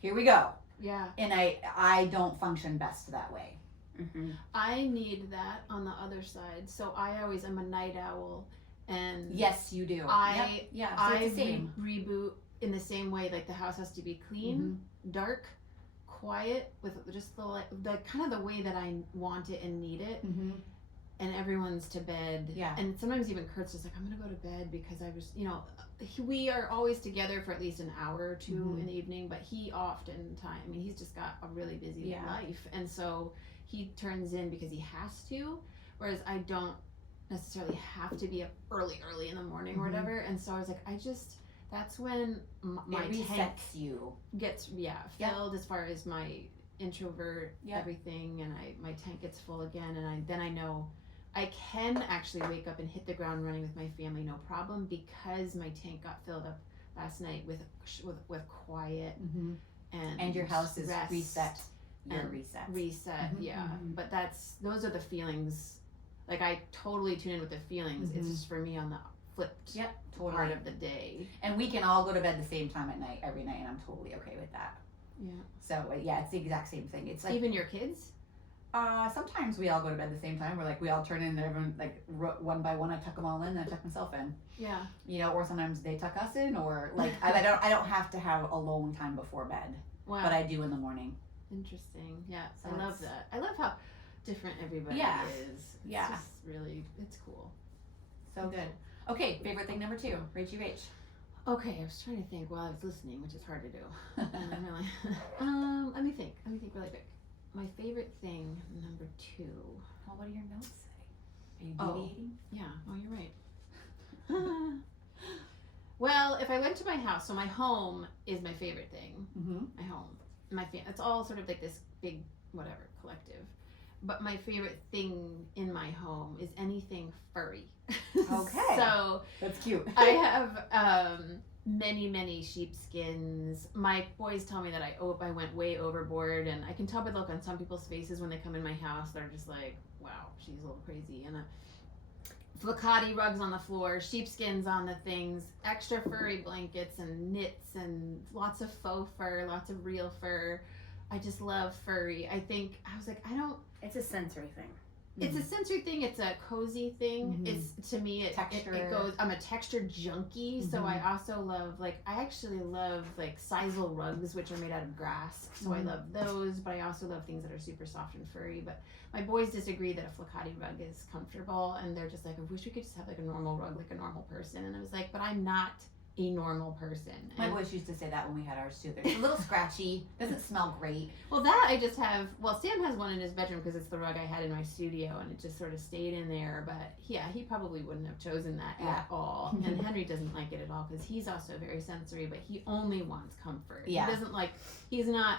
here we go. Yeah. And I don't function best that way. Mm-hmm. I need that on the other side. So I always am a night owl, and Yes, you do. I- Yep. Yeah, so I it's the same. reboot in the same way. Like, the house has to be clean, dark, quiet, with just the kind of the way that I want it and need it. Mm-hmm. And everyone's to bed. Yeah. And sometimes even Kurt's just like, I'm gonna go to bed because I was, we are always together for at least an hour or two Mhm. in the evening, but he he's just got a really busy Yeah. life. And so he turns in because he has to, whereas I don't necessarily have to be up early in the morning or Mhm. whatever. And so I was like, that's when my It resets tank you. gets Yep. filled as far as my introvert Yep. everything, and my tank gets full again, and then I know I can actually wake up and hit the ground running with my family, no problem, because my tank got filled up last night with quiet Mm-hmm. and And your house is rest, reset. Your and reset. reset. Mhm, Yeah, mhm. but those are the feelings. Like, I totally tune in with the feelings. It's Mhm. just for me on the flipped Yep, totally. part of the day. And we can all go to bed the same time at night every night, and I'm totally okay with that. Yeah. So yeah, it's the exact same thing. It's like Even your kids. sometimes we all go to bed the same time. We're like we all turn in. Everyone like one by one. I tuck them all in, and I tuck myself in. Yeah. You know, or sometimes they tuck us in, or like I don't have to have alone time before bed, Wow. but I do in the morning. Interesting. Yeah. So I love it's- that. I love how different everybody Yeah. is. It's Yeah. just really, it's cool. So good. Okay, favorite thing number 2, Rachy Rach. Okay, I was trying to think while I was listening, which is hard to do. And I'm really, let me think really quick. My favorite thing, number 2. Well, what do your notes say? Are you Oh. deviating? Yeah, oh, you're right. Well, if I went to my house, so my home is my favorite thing. Mm-hmm. My home, it's all sort of like this big, whatever, collective. But my favorite thing in my home is anything furry. Okay. So That's cute. I have many sheepskins. My boys tell me that I went way overboard, and I can tell by the look on some people's faces when they come in my house. They're just like, wow, she's a little crazy. And flaccati rugs on the floor, sheepskins on the things, extra furry blankets and knits, and lots of faux fur, lots of real fur. I just love furry. I was like, It's a sensory thing. it's a sensory thing. It's a cozy thing. Mhm. It's, to me, it Texture. goes, I'm a texture junkie. So Mhm. I also love, I actually love sisal rugs, which are made out of grass. So I Mhm. love those, but I also love things that are super soft and furry. But my boys disagree that a flaccati rug is comfortable, and they're just like, I wish we could just have a normal rug, like a normal person. And I was like, but I'm not a normal person. My And- boys used to say that when we had ours too. They're a little scratchy. Doesn't smell great. Well, that I just have. Well, Sam has one in his bedroom because it's the rug I had in my studio, and it just sort of stayed in there. But yeah, he probably wouldn't have chosen that Yeah. at all. And Henry doesn't like it at all because he's also very sensory, but he only wants comfort. Yeah. He doesn't like. He's not.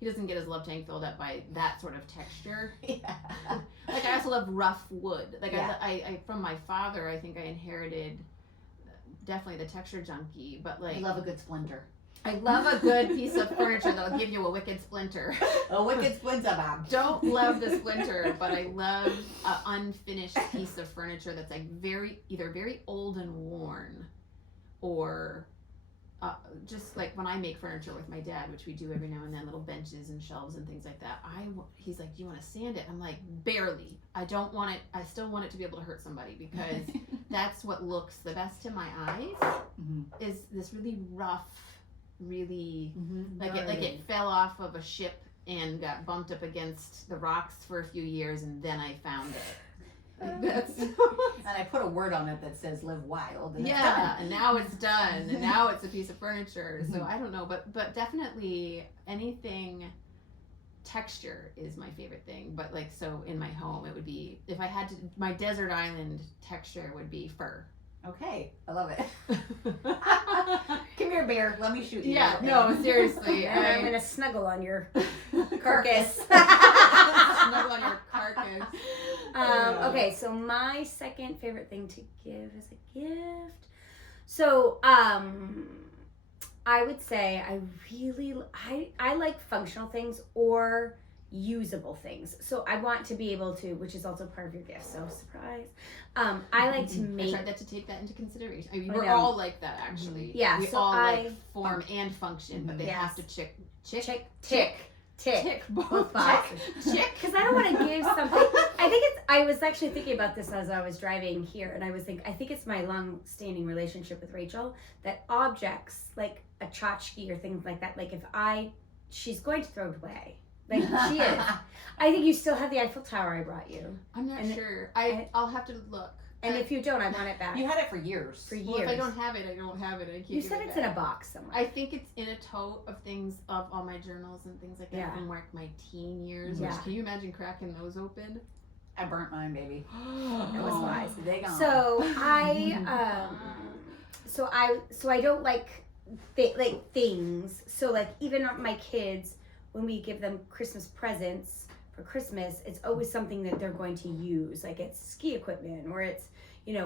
He doesn't get his love tank filled up by that sort of texture. Yeah. Like, I also love rough wood. Like, Yeah. I from my father, I think I inherited definitely the texture junkie, but I like love a good splinter. I love a good piece of furniture that'll give you a wicked splinter. A wicked splinter, Bob. Don't love the splinter, but I love an unfinished piece of furniture that's like either very old and worn, or just like when I make furniture with my dad, which we do every now and then, little benches and shelves and things like that. He's like, "Do you want to sand it?" I'm like, "Barely. I don't want it. I still want it to be able to hurt somebody because that's what looks the best to my eyes. Mm-hmm. Is this really rough, really." Mm-hmm. Like it fell off of a ship and got bumped up against the rocks for a few years, and then I found it. That's And I put a word on it that says "live wild." And it's yeah, done. and now it's done, and now it's a piece of furniture. So I don't know, but definitely anything. Texture is my favorite thing, but like so in my home it would be if I had to my desert island texture would be fur. Okay, I love it. Come here, bear. Let me shoot you. Yeah, no, seriously. And I'm gonna snuggle on your Carcass. Snuggle on your carcass. Okay, so my second favorite thing to give as a gift. So, I would say I like functional things or usable things. So I want to be able to, which is also part of your gift. So surprise. I like to I make. tried to take that into consideration. I mean, I we're know. all like that actually. Yeah, we so all like I- form and function, but they Yes. have to tick Both boxes. Chick. Because I don't want to give something. I was actually thinking about this as I was driving here, and I think it's my long-standing relationship with Rachel that objects like a tchotchke or things like that, like she's going to throw it away. Like she is. I think you still have the Eiffel Tower I brought you, I'm not And sure. I'll have to look. and if you don't, I want it back. You had it for years. For Well, years. if I don't have it, I don't have it. I can't You give said it it's back. in a box somewhere. I think it's in a tote of things of all my journals and things like that Yeah. from like my teen years. Yeah. Which, can you imagine cracking those open? I burnt mine, baby. It was wise. They gone. So I don't like things. So like even my kids, when we give them Christmas presents for Christmas, it's always something that they're going to use. Like it's ski equipment, or it's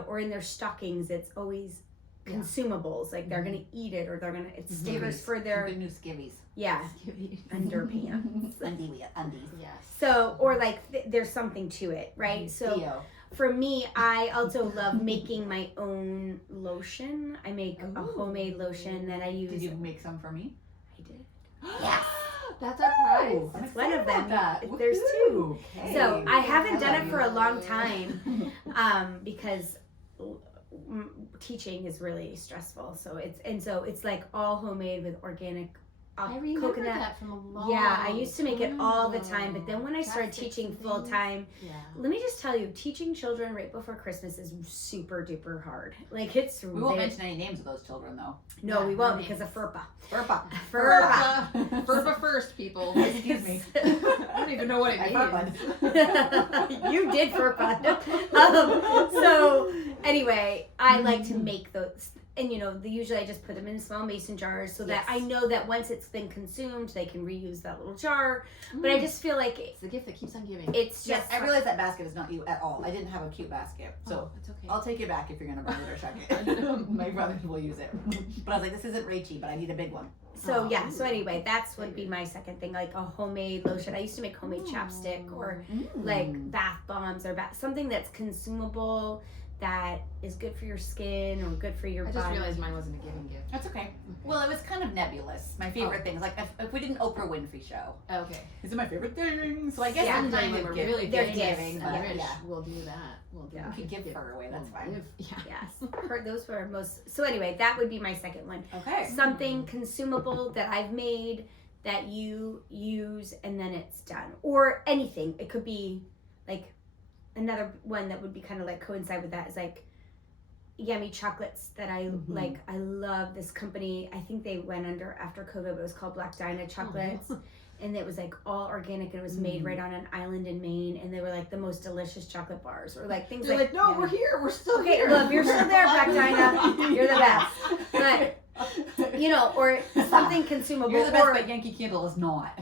or in their stockings, it's always Yeah. consumables. Like they're gonna eat it, or it's stickers Skivvies. for their Good new skivvies. underpants. Undies. Yes. So or like there's something to it, right? So. Theo. For me, I also love making my own lotion. I make a Ooh. homemade lotion that I use. Did you make some for me? I did. Yes. That's our prize. I'm That's excited one of them. about that. There's two. Okay. So I haven't done love it for a you. long time because teaching is really stressful. So it's like all homemade with organic I remember coconut. that from a long Yeah, I used to make it all the time, but ago. then when I started Plastics teaching and full things. time, Yeah. let me just tell you, teaching children right before Christmas is super duper hard. Like it's We won't mention any names of those children, though. no, Yeah, we won't no because of FERPA. FERPA. FERPA. FERPA first, people. Excuse me. I don't even know what it I means. FERPA'd. You did FERPA. So anyway, I like to make those, and usually I just put them in small mason jars so that Yes. I know that once it's been consumed, they can reuse that little jar. But I just feel like It's the gift that keeps on giving. it's Yes, just I realize that basket is not you at all. I didn't have a cute basket, so it's okay. I'll take it back if you're gonna burn it or chuck it. My brother will use it, but I was like, this isn't Rachy, but I need a big one. so yeah. So anyway, that's would be my second thing, like a homemade lotion. I used to make homemade chapstick or like bath bombs or something that's consumable that is good for your skin or good for your I just body. realized mine wasn't a giving gift. That's okay. Well, it was kind of nebulous. My favorite things, like if we did an Oprah Winfrey show, Okay. these are my favorite things. So I guess Yeah. I'm Sometime kind when of we're gift, really They're gift gifts. giving, Yeah. Rich, Yeah. we'll do that. We'll do Yeah. We could give her away. That's We'll fine. give- Yeah. Yes, those were most. So anyway, that would be my second one. Okay. Something consumable that I've made that you use and then it's done, or anything. It could be like another one that would be kind of like coincide with that is like yummy chocolates that I like. I love this company. I think they went under after COVID, but it was called Black Dinah Chocolates. And it was like all organic and it was made right on an island in Maine, and they were like the most delicious chocolate bars or like things They're like, no, yeah. we're here. We're still Okay, here. well, if you're still there, Black Dinah, you're the best. But or something consumable, You're the best, or but Yankee Candle is not.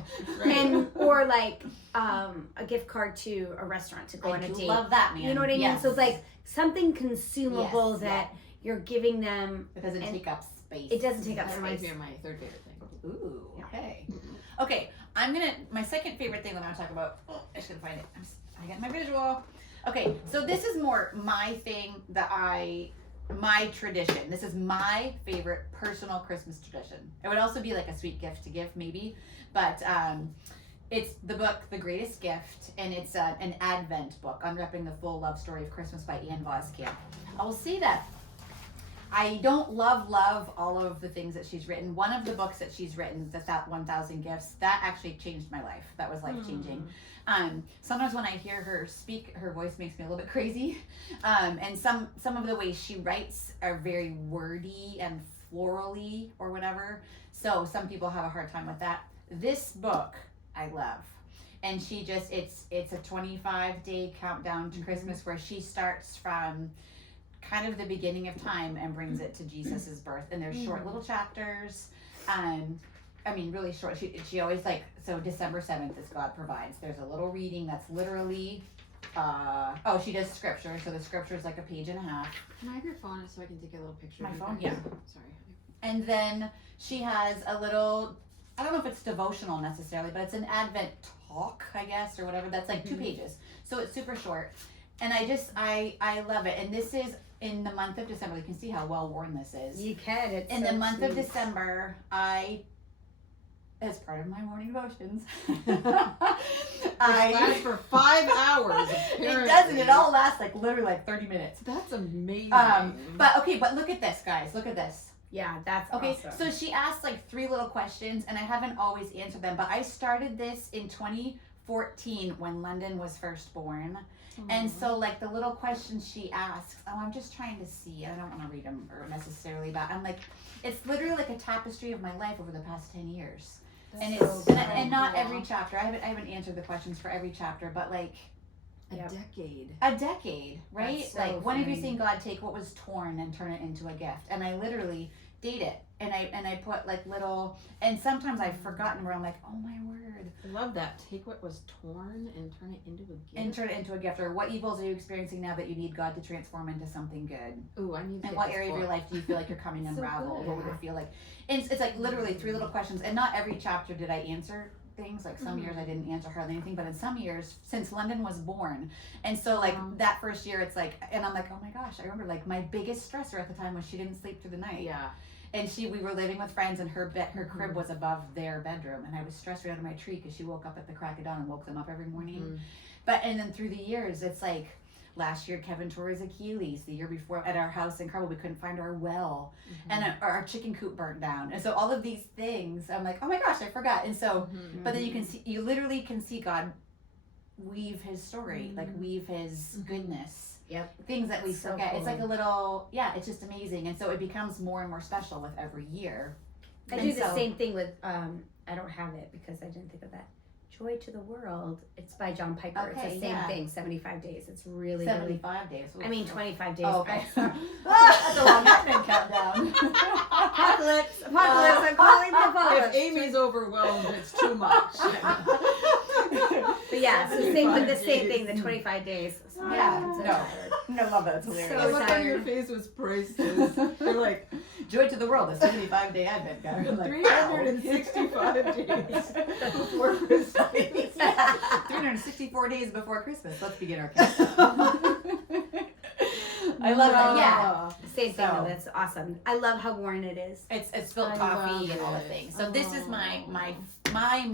or like a gift card to a restaurant to go I on a do date. love that, man. You know what I mean? Yes. So it's like something consumable Yes, that you're giving them. It doesn't and take up space. It doesn't take up That reminds me space. of my third favorite thing. Ooh, Yeah. okay. Okay, my second favorite thing that I'm gonna talk about, I just gotta find it. I got my visual. Okay, so this is more my thing my tradition. This is my favorite personal Christmas tradition. It would also be like a sweet gift to give maybe, but it's the book, The Greatest Gift, and it's an Advent book, unwrapping the full love story of Christmas by Anne Voskamp. I will say that I don't love all of the things that she's written. One of the books that she's written, that 1,000 Gifts, that actually changed my life. That was life changing. Sometimes when I hear her speak, her voice makes me a little bit crazy. And some of the ways she writes are very wordy and florally or whatever. So some people have a hard time with that. This book I love. And she just, it's a 25-day countdown to Christmas where she starts from kind of the beginning of time and brings it to Jesus's birth. And there's short little chapters. I mean, really short. She always so December 7th is God Provides. There's a little reading that's literally, she does scripture. So the scripture is like a page and a half. Can I have your phone so I can take a little picture? My of you phone? guys? Yeah. Sorry. And then she has a little, I don't know if it's devotional necessarily, but it's an Advent talk, I guess, or whatever. That's like 2 pages. So it's super short. And I love it. And this is in the month of December. You can see how well worn this is. You can. It's In so the month sweet. of December, as part of my morning devotions, It lasts for 5 hours. It apparently. doesn't. It all lasts literally 30 minutes. That's amazing. But look at this, guys. Look at this. Yeah, that's Okay, awesome. so she asked 3 little questions, and I haven't always answered them, but I started this in 2014 when London was first born. And so, the little questions she asks, I'm just trying to see. I don't want to read them or necessarily, but I'm it's literally like a tapestry of my life over the past 10 years. That's And so it's cool. and not every chapter. I haven't answered the questions for every chapter, but a Yep. decade. a decade, right? That's so when have you funny. seen God take what was torn and turn it into a gift? And I literally date it, and I put little, and sometimes I've forgotten where I'm oh my word, I love that. Take what was torn and turn it into a gift. and turn it into a gift. Or what evils are you experiencing now that you need God to transform into something good? Ooh, I need to And get what this area of your book. life do you feel like you're coming So unraveled? good. What would it feel like? And it's literally 3 little questions, and not every chapter did I answer things. Some years I didn't answer hardly anything, but in some years since London was born, and so that first year it's and I'm oh my gosh, I remember my biggest stressor at the time was she didn't sleep through the night. Yeah. And we were living with friends, and her crib was above their bedroom, and I was stressed right out of my tree because she woke up at the crack of dawn and woke them up every morning. And then through the years, it's last year Kevin tore his Achilles. The year before at our house in Carmel, we couldn't find our well, and our chicken coop burnt down. And so all of these things, I'm oh my gosh, I forgot. And so, but then you literally can see God weave His story, weave His goodness. Yep. Things that we So forget. cool. It's a little, it's just amazing. And so it becomes more and more special with every year. I And do the so- same thing with I don't have it because I didn't think of that. Joy to the World. It's by John Piper. Okay, it's the same yeah. thing. 75 days. It's really 75 days. I mean 25 days. Oh, okay. Sorry. That's a long Advent countdown. Apocalypse. I'm calling the If apocalypse. Amy's overwhelmed, it's too much. But yeah, it's the same with the 75 same days. thing. The 25 days. Sorry, Yeah, I'm so no. tired. I love that. It's So The look on tired. your face was priceless. You're Joy to the World, a 75-day Advent calendar. 365 days before Christmas. 364 days before Christmas. Let's begin our countdown. I love that. Yeah. Same thing So- though. That's awesome. I love how worn it is. It's spilled I coffee love and all the it. things. So this is my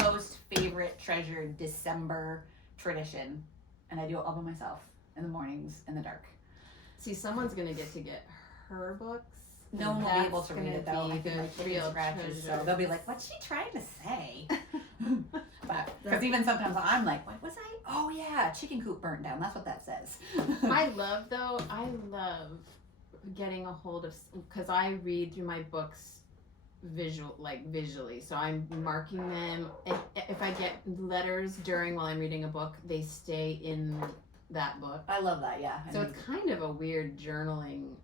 most favorite treasured December tradition, and I do it all by myself in the mornings in the dark. See, someone's gonna get her books. No one will be able to read it though. That's I gonna think my be chicken real scratches, so treasure. they'll be like, "What's she trying to say?" But because even sometimes I'm like, "What was I? Oh yeah, chicken coop burnt down. That's what that says." I love getting a hold of, because I read through my books visually, so I'm marking them. If I get letters while I'm reading a book, they stay in that book. I love that. Yeah. So it's kind of a weird journaling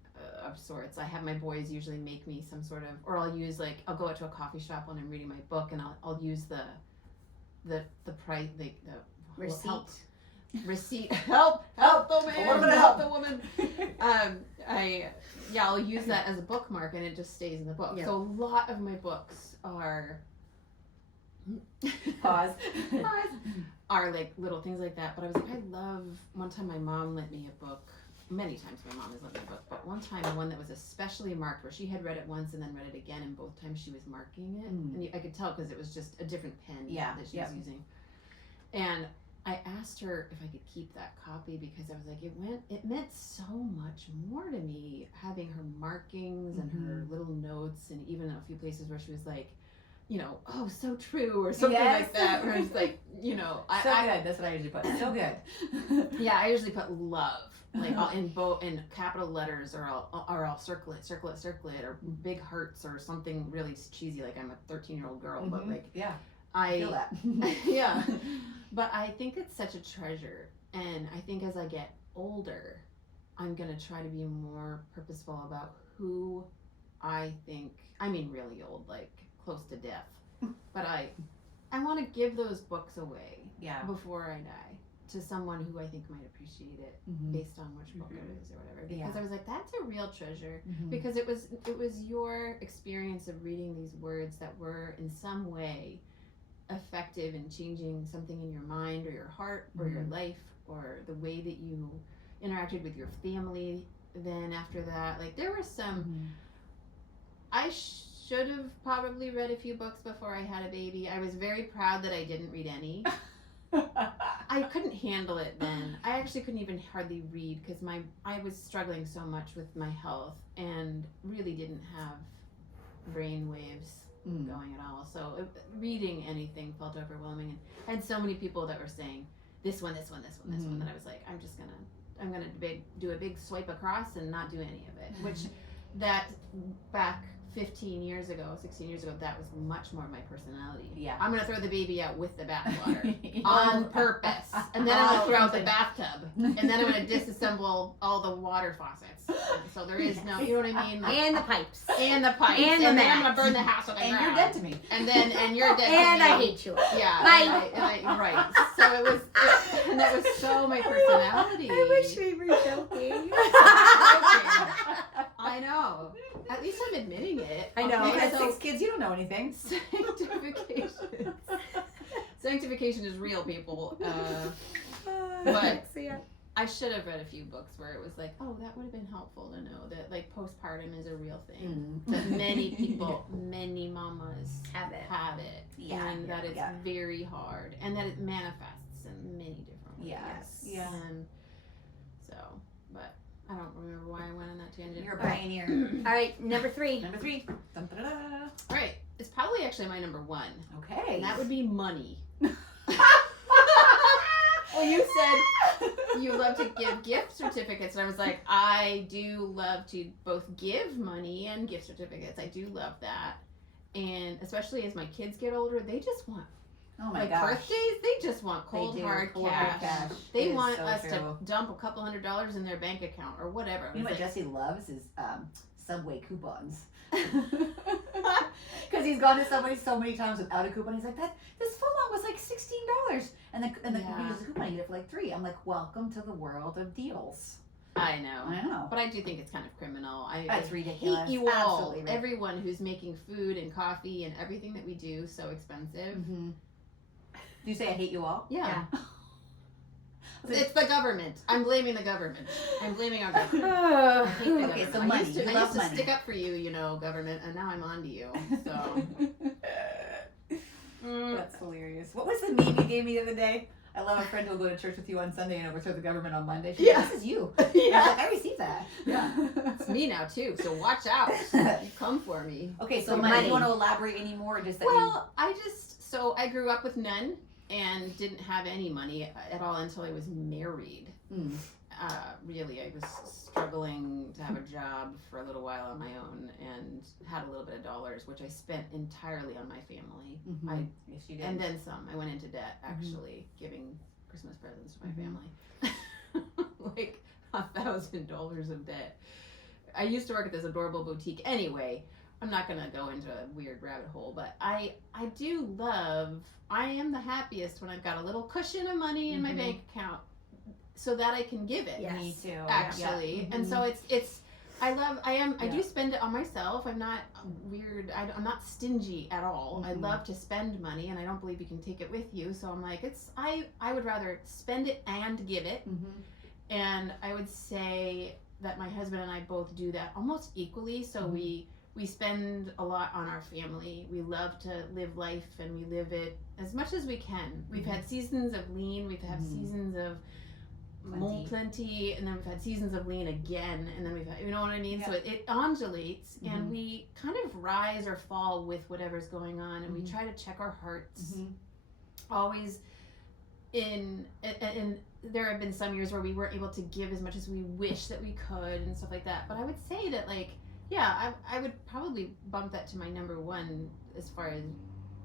of sorts. I have my boys usually make me some sort of, or I'll use I'll go out to a coffee shop when I'm reading my book, and I'll use the price, the Receipt. receipt. Help the man, woman help help. the woman. I'll use that as a bookmark, and it just stays in the book. Yeah. So a lot of my books are Pause. are little things like that. But I was I love, one time my mom lent me a book. Many times my mom has lent me a book, but one time one that was especially marked, where she had read it once and then read it again, and both times she was marking it, and I could tell because it was just a different pen Yeah, that she yeah. was using. And I asked her if I could keep that copy because I was like, it meant so much more to me having her markings and her little notes, and even a few places where she was like, you know, oh, so true, or something like that, where I was like, you know, So good. That's what I usually put. So good. yeah, I usually put love, like in capital letters, or I'll circle it, or big hearts, or something really cheesy, like I'm a 13-year-old girl, but like, yeah, I feel that. yeah, but I think it's such a treasure, and I think as I get older, I'm gonna try to be more purposeful about who I think. I mean, really old, like close to death, but I want to give those books away Yeah. before I die to someone who I think might appreciate it based on which book it is or whatever. Because I was like, that's a real treasure, because it was your experience of reading these words that were in some way effective in changing something in your mind or your heart or your life, or the way that you interacted with your family. Then after that, like there were some, I should have probably read a few books before I had a baby. I was very proud that I didn't read any. I couldn't handle it then. I actually couldn't even hardly read because I was struggling so much with my health and really didn't have brain waves going at all. So reading anything felt overwhelming, and I had so many people that were saying this one, that I was like, I'm gonna do a big swipe across and not do any of it. Which that back 16 years ago, that was much more my personality. Yeah. I'm gonna throw the baby out with the bathwater on purpose, and then I'm gonna throw out the bathtub, and then I'm gonna disassemble all the water faucets. So there is no, you know what I mean? Like, And the pipes. and the pipes, And the then mat. I'm gonna burn the house to the And ground. you're dead to me. And you're dead. And to me. I hate you. Yeah. Bye. And I right. So it was, and that was so my personality. I wish we were joking. I know. At least I'm admitting it. I know. You Okay, had so 6 kids. You don't know anything. Sanctification is real, people. But I should have read a few books where it was like, oh, that would have been helpful to know that like postpartum is a real thing. That many people, many mamas Have it. Yeah, and that it's yeah. very hard, and that it manifests in many different ways. Yes. Yeah. And so, but I don't remember why I went on that tangent. You're a pioneer. All right, number 3. Number 3. Dun, da, da, da. All right, it's probably actually my number 1, Okay. and that would be money. Well, you said you love to give gift certificates, and I was like, I do love to both give money and gift certificates. I do love that, and especially as my kids get older, they just want Oh my like gosh. birthdays. They just want cold They do. hard Cold cash. hard cash. They It is want so us true. to dump a couple $100s in their bank account or whatever. You know what It's like, Jesse loves is Subway coupons. Because he's gone to Subway so many times without a coupon. He's like, this footlong was like $16, and the Yeah. he uses a coupon, you get it for like $3. I'm like, welcome to the world of deals. I know. I know. But I do think it's kind of criminal. That's I ridiculous. hate you all, Absolutely right. everyone who's making food and coffee and everything that we do so expensive. Mm-hmm. Do you say I hate you all? Yeah. It's the government. I'm blaming the government. I'm blaming our government. I hate the Okay, government. so I money. used to, You I love used to money. stick up for you, government, and now I'm on to you. So. That's hilarious. What was the meme you gave me the other day? I love a friend who'll go to church with you on Sunday and overthrow the government on Monday. She's Yeah. like, this is you. I was Yeah. like, I received that. Yeah. It's me now too, so watch out. You come for me. Okay, so So money. Do money. you want to elaborate any more? Or just that Well, I grew up with none and didn't have any money at all until I was married. you... Really, I was struggling to have a job for a little while on my own and had a little bit of dollars, which I spent entirely on my family. Mm-hmm. Yes, you did. And then some. I went into debt, actually, giving Christmas presents to my family. Like $1,000 of debt. I used to work at this adorable boutique. Anyway, I'm not going to go into a weird rabbit hole, but I am the happiest when I've got a little cushion of money in my bank account so that I can give it. Yes. Me too. Actually. Yeah. And so I do spend it on myself. I'm not weird. I'm not stingy at all. I love to spend money, and I don't believe you can take it with you. So I'm like, I would rather spend it and give it. And I would say that my husband and I both do that almost equally. So we we spend a lot on our family. We love to live life, and we live it as much as we can. We've had seasons of lean. We've had seasons of plenty, and then we've had seasons of lean again, and then we've had, you know what I mean? So it undulates, and we kind of rise or fall with whatever's going on, and we try to check our hearts. Always and there have been some years where we weren't able to give as much as we wish that we could and stuff like that. But I would say that, like, yeah, I would probably bump that to my number one as far as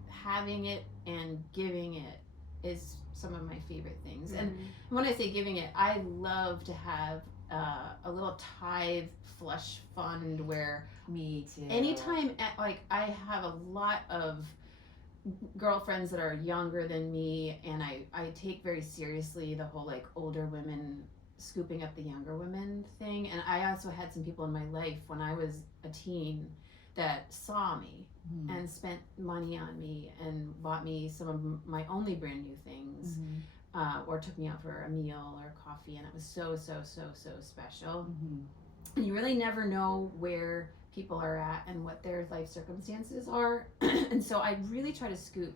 having it and giving it is some of my favorite things. And when I say giving it, I love to have a little tithe flush fund where Me too. anytime, like, I have a lot of girlfriends that are younger than me, and I take very seriously the whole, like, older women scooping up the younger women thing. And I also had some people in my life when I was a teen that saw me and spent money on me and bought me some of my only brand new things, or took me out for a meal or coffee, and it was so special. And you really never know where people are at and what their life circumstances are. And so I really try to scoop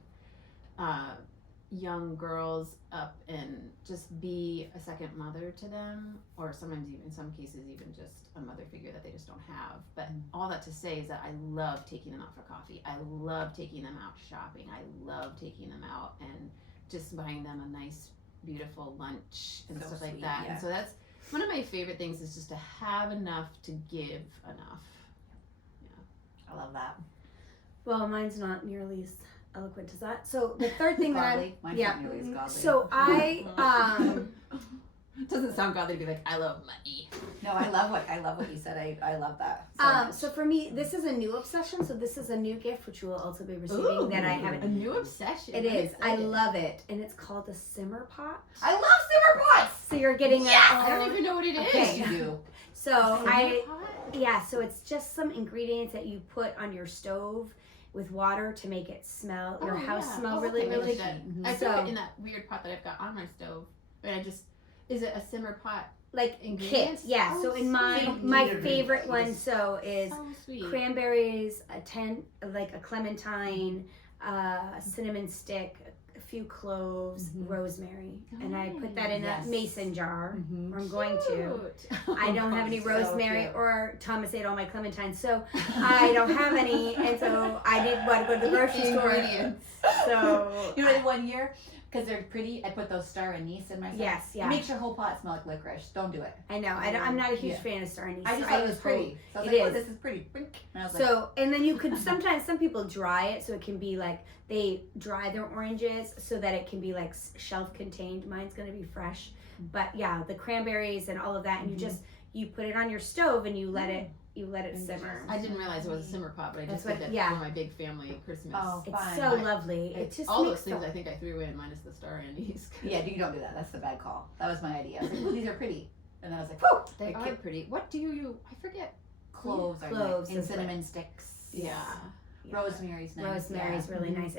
young girls up and just be a second mother to them, or sometimes even, in some cases, even just a mother figure that they just don't have. But all that to say is that I love taking them out for coffee. I love taking them out shopping. I love taking them out and just buying them a nice, beautiful lunch and stuff like that. Yeah. And so that's one of my favorite things, is just to have enough to give enough. I love that. Well, mine's not nearly as eloquent as that. So the third thing that Godly. Mine's yeah. not nearly as godly. So I It doesn't sound godly to be like, I love money. No, I love what you said. I love that. So much. so for me, this is a new obsession. So this is a new gift which you will also be receiving. Ooh, that I haven't. a new obsession. It I'm is. I excited. love it, and it's called a simmer pot. I love simmer pots. So you're getting I don't even know what it is. Okay. You do. So Simmer I pot? so it's just some ingredients that you put on your stove with water to make it smell your house yeah. smell Oh, really okay, really good. Mhm. I So- put it in that weird pot that I've got on my stove, but is it a simmer pot? like kit. Ingredients? Yeah. Oh, so in sweet. my Neither favorite really. one so is So sweet. cranberries, a clementine, cinnamon stick, a few cloves, rosemary, and I put that in Yes. a mason jar. Mhm. Or I'm going to. Cute. I don't have any So rosemary, cute. or Thomas ate all my clementines, so I don't have any, and so I didn't want to go to the grocery store. Ingredients. So You know what? One year, because they're pretty, I put those star anise in my stuff. yes, It yeah, makes your whole pot smell like licorice. Don't do it. I know. I'm not a huge Yeah. fan of star anise. I just so thought it was pretty. So I was It like, oh, is. this is pretty. Bink. And I was like, So, and then you could sometimes, some people dry it so it can be like, they dry their oranges so that it can be like shelf contained. Mine's going to be fresh. But yeah, the cranberries and all of that, and you put it on your stove and you let it And simmer. I didn't realize it was a simmer pot, but I just That's did what- that yeah. for my big family Christmas. Oh, It's fine. so lovely. It just all makes those things the, I think I threw away, minus the star anise. Yeah, you don't do that. That's the bad call. That was my idea. I was like, oh, these are pretty. And then I was like, whoo! They I are pretty. What do you? I forget. Cloves are Cloves nice. And is cinnamon sticks. Yeah. Rosemary's nice. Rosemary's yeah. really Mhm. nice,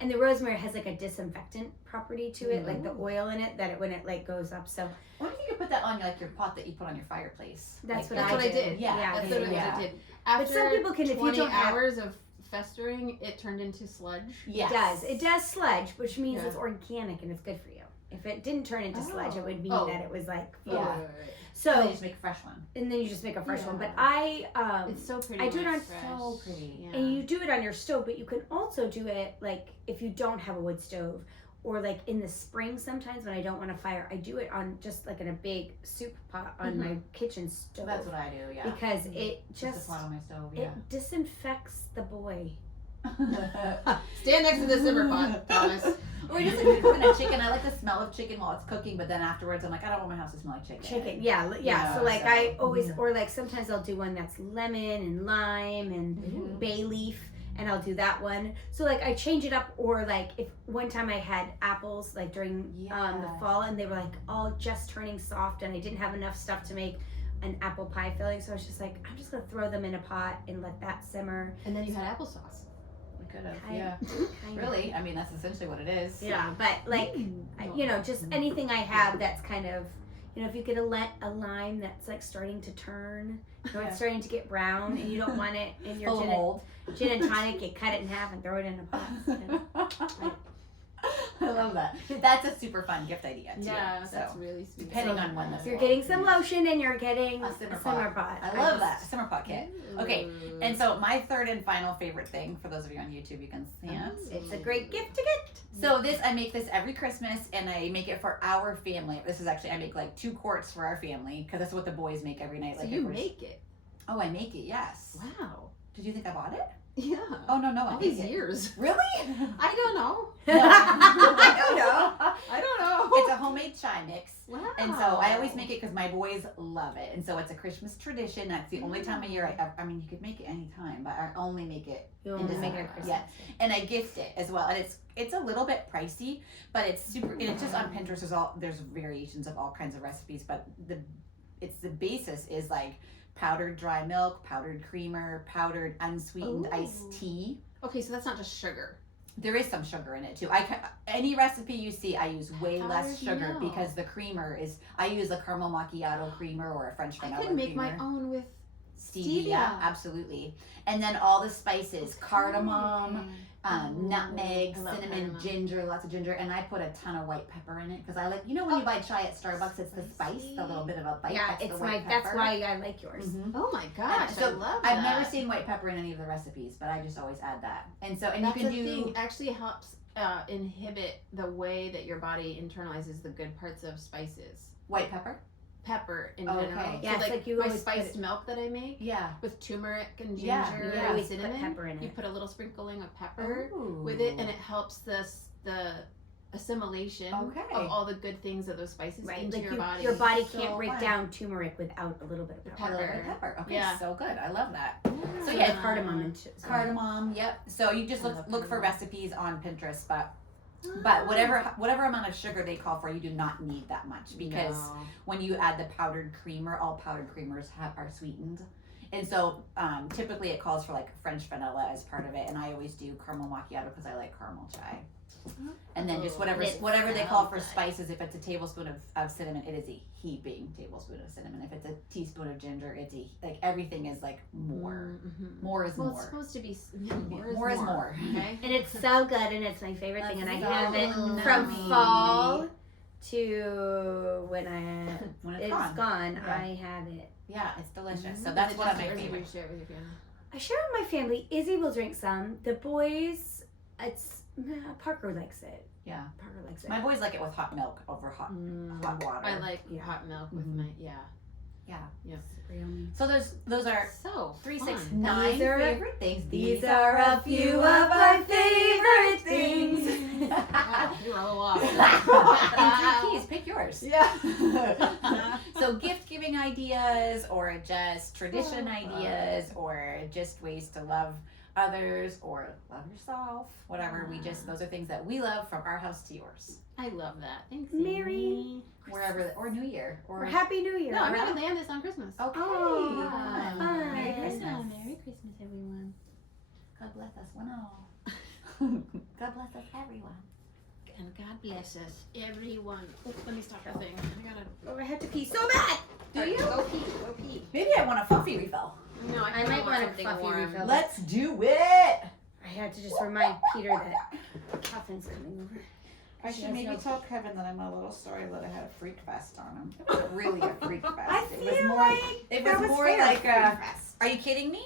and the rosemary has like a disinfectant property to it, like the oil in it that when it like goes up. So I wonder if you could put that on like your pot that you put on your fireplace. That's Like, what That's what I did. Yeah, Yeah, That's yeah, what yeah. I did. But After some people can, if you 20 don't have- hours of festering, it turned into sludge. Yes. it does sludge, which means Yeah. it's organic and it's good for you. If it didn't turn into sludge, it would mean Oh. that it was like Yeah. Right. So so, you just make a fresh one. and then you just make a fresh one. But Yeah. I It's so pretty. I do when it it's on fresh. So pretty. Yeah. and you do it on your stove, but you can also do it like if you don't have a wood stove, or like in the spring sometimes when I don't want a fire, I do it on just like in a big soup pot on my kitchen stove. That's what I do, yeah. Because it Just just a pot on my stove, it disinfects the boy. yeah. Stand next to the simmer pot, Thomas. Or just like cooking a chicken. I like the smell of chicken while it's cooking, but then afterwards I'm like, I don't want my house to smell like chicken. Chicken, yeah. Yeah, So like so- I always, or like sometimes I'll do one that's lemon and lime and Mhm. bay leaf, and I'll do that one. So like I change it up, or like if one time I had apples like during the Yes. fall, and they were like all just turning soft, and I didn't have enough stuff to make an apple pie filling, so I was just like, I'm just gonna throw them in a pot and let that simmer. And then you had applesauce. We could have, Kind- yeah. kind of. Really? I mean, that's essentially what it is. Yeah, but like you know, just anything I have that's kind of, you know, if you get a lime that's like starting to turn, you know, Yeah. it's starting to get brown, and you don't want it in your Full of mold. gin and tonic, you cut it in half and throw it in a pot. You know? I love that. That's a super fun gift idea too. Yeah, so that's really sweet. depending on when this You're getting some lotion, and you're getting A simmer pot. I love that simmer pot kit. Okay, and so my third and final favorite thing, for those of you on YouTube, you can see it. It's a great gift to get. So I make this every Christmas, and I make it for our family. This is actually, I make like 2 quarts for our family, because that's what the boys make every night. So Like you if we're- make it. Oh, I make it, yes. Wow. Did you think I bought it? Yeah. Oh, no, I All make these it. years. Really? I don't know. No. I don't know. I don't know. It's a homemade chai mix. Wow. And so I always make it because my boys love it. And so it's a Christmas tradition. That's the only time of year I mean, you could make it any time, but I only make it. You In only make it December, at Christmas. yeah. And I gift it as well. And it's a little bit pricey, but it's super, and it's just on Pinterest. There's variations of all kinds of recipes, but the basis is like powdered dry milk, powdered creamer, powdered unsweetened iced tea. Okay, so that's not just sugar. There is some sugar in it too. Any recipe you see, I use way less sugar because the creamer is. I use a caramel macchiato creamer or a French vanilla I could make creamer. my own with Stevia, absolutely. And then all the spices, cardamom, nutmeg, I love cinnamon, cardamom. ginger, lots of ginger, and I put a ton of white pepper in it because I like, when you buy chai at Starbucks, it's the spice, the little bit of a bite. Yeah, that's it's the white that's pepper. why I like yours. Mhm. Oh my gosh, So I love that. I've never seen white pepper in any of the recipes, but I just always add that. And so, and That's you can the do thing. Actually helps inhibit the way that your body internalizes the good parts of spices. white pepper. Pepper in Okay. general. Yeah, so it's like you my always spiced put milk that I make Yeah. with turmeric and ginger Yeah, You yeah. and always put cinnamon. pepper in You it. put a little sprinkling of pepper Ooh. with it, and it helps the assimilation Okay. of all the good things of those spices Right, into like your body. your body So can't break fun. down turmeric without a little bit of A pepper. little bit of pepper. Okay, Yeah. so good. I love that. Yeah. So yeah, Cardamom and Cardamom, yep. So you just I love look for cardamom. recipes on Pinterest, but whatever amount of sugar they call for, you do not need that much because No. when you add the powdered creamer, all powdered creamers are sweetened. And so typically it calls for like French vanilla as part of it, and I always do caramel macchiato because I like caramel chai. And then just whatever It they call for sounds good. spices, if it's a tablespoon of cinnamon, it is a heaping tablespoon of cinnamon. If it's a teaspoon of ginger, it's like everything is like more. Mhm. More is Well, it's more. supposed to be More is more. Okay. And it's so good, and it's my favorite thing, and I That's have it so from yummy. fall to when When it's it's gone. gone. Yeah. I have it. Yeah, it's delicious. So Mhm. that's Is it one of just my yours or favorites. you share it with your family? I share it with my family. Izzy will drink some. The boys, Parker likes it. Yeah. Parker likes it. My boys like it with hot milk over hot water. I like Yeah. hot milk with Mhm. my Super yummy. So those are So 3, fun. 6, 9 These are- favorite things. These are a few of our favorite things. Wow, you're a lot. And 3 keys. Pick yours. Yeah. So gift giving ideas, or just tradition ideas, or just ways to love others or love yourself. Whatever. Those are things that we love, from our house to yours. I love that. Thanks. Merry Amy. Wherever, or New Year, or Or Happy New Year. No, I'm gonna land this on Christmas. Okay. Oh, fun. fun. Merry Yeah, Christmas. Merry Christmas, everyone. God bless us one all. God bless us everyone. And God bless us, everyone. Oh, let me stop the thing. I gotta. Oh, I have to pee so bad. Do you? Go pee. Go pee. Maybe I want a fluffy refill. No, I might want a something fluffy warm. refill. Let's do it. I had to just remind Peter that Coffin's coming over. I She should has maybe no- tell Kevin that I'm a little sorry that I had a freak fest on him. It wasn't really a freak fest. I It was feel more. like It that was was more fair. like a. Are you kidding me?